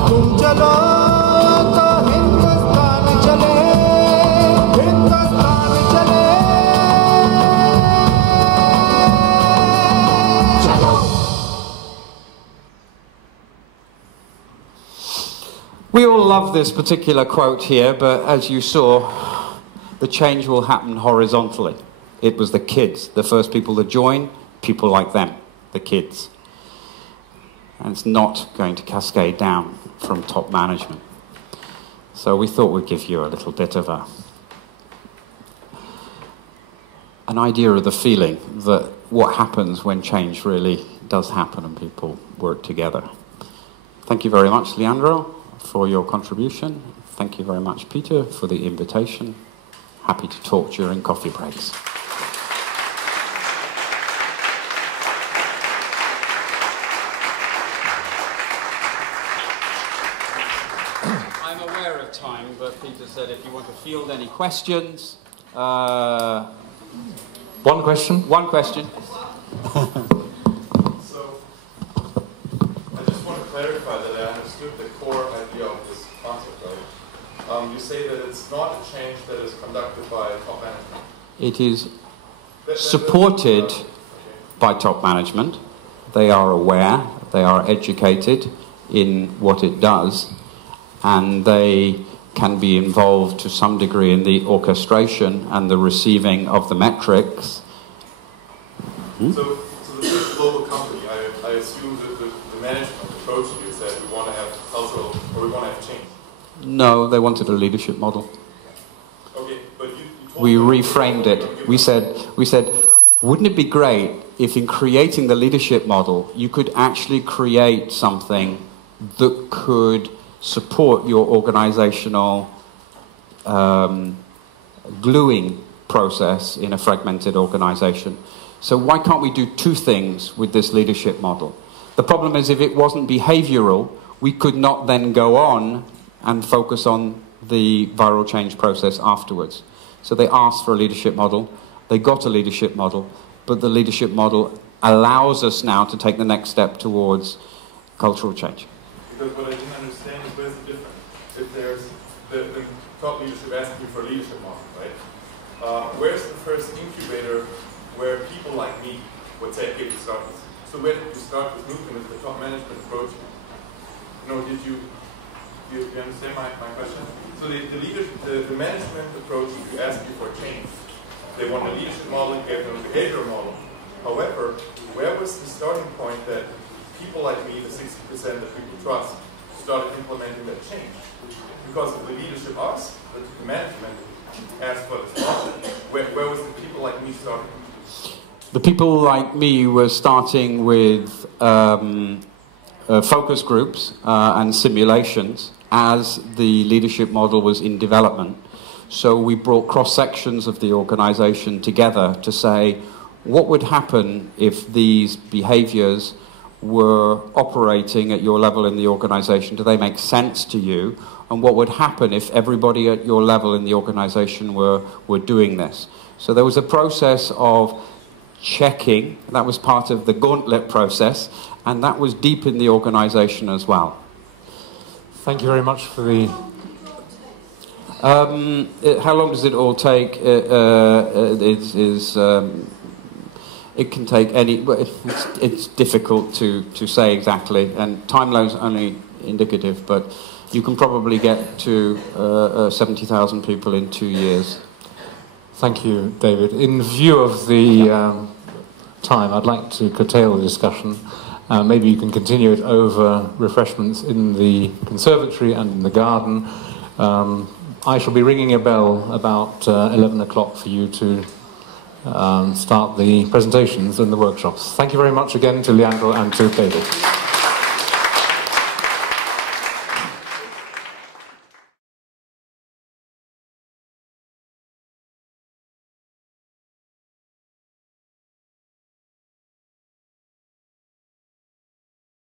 तुम चलो तो हिंदुस्तान चले हिंदुस्तान चले चलो We all love this particular quote here, but as you saw, the change will happen horizontally. It was the kids, the first people to join, people like them, the kids. And it's not going to cascade down from top management. So we thought we'd give you a little bit of an idea of the feeling that what happens when change really does happen and people work together. Thank you very much, Leandro, for your contribution. Thank you very much, Peter, for the invitation. Happy to talk during coffee breaks. I'm aware of time, but Peter said if you want to field any questions... One question? One question. So, I just want to clarify that I understood the core idea of this concept, right? You say that it's not a change that is conducted by top management. It is supported by top management. They are aware, they are educated in what it does, and they can be involved to some degree in the orchestration and the receiving of the metrics. So the big global company, I assume that the management approach to you said we want to have cultural, or we want to have change. No, they wanted a leadership model. Okay, but you told We them reframed it. We said, wouldn't it be great if in creating the leadership model, you could actually create something that could support your organizational gluing process in a fragmented organization. So why can't we do two things with this leadership model? The problem is if it wasn't behavioral, we could not then go on and focus on the viral change process afterwards. So they asked for a leadership model, they got a leadership model, but the leadership model allows us now to take the next step towards cultural change. Because what I didn't understand is where's the difference? If there's the top leadership asking for a leadership model, right? Where's the first incubator where people like me would say, okay, we start this. So where did you start this movement? Is the top management approach? You know, do you understand my question? So the management approach, you ask you for change. They want a leadership model, you gave them a behavioral model. However, where was the starting point that people like me, the 60% that people trust, started implementing that change? Because of the leadership asked, the management asked for this model. Where was the people like me starting? The people like me were starting with focus groups and simulations as the leadership model was in development. So we brought cross-sections of the organization together to say, what would happen if these behaviors were operating at your level in the organization? Do they make sense to you? And what would happen if everybody at your level in the organization were doing this? So there was a process of checking, that was part of the gauntlet process, and that was deep in the organization as well. Thank you very much for the... How long does it all take? It can take any... It's difficult to say exactly, and timeline's only indicative, but you can probably get to 70,000 people in 2 years. Thank you, David. In view of the time, I'd like to curtail the discussion. Maybe you can continue it over refreshments in the conservatory and in the garden. I shall be ringing a bell about 11 o'clock for you to start the presentations and the workshops. Thank you very much again to Leandro and to David.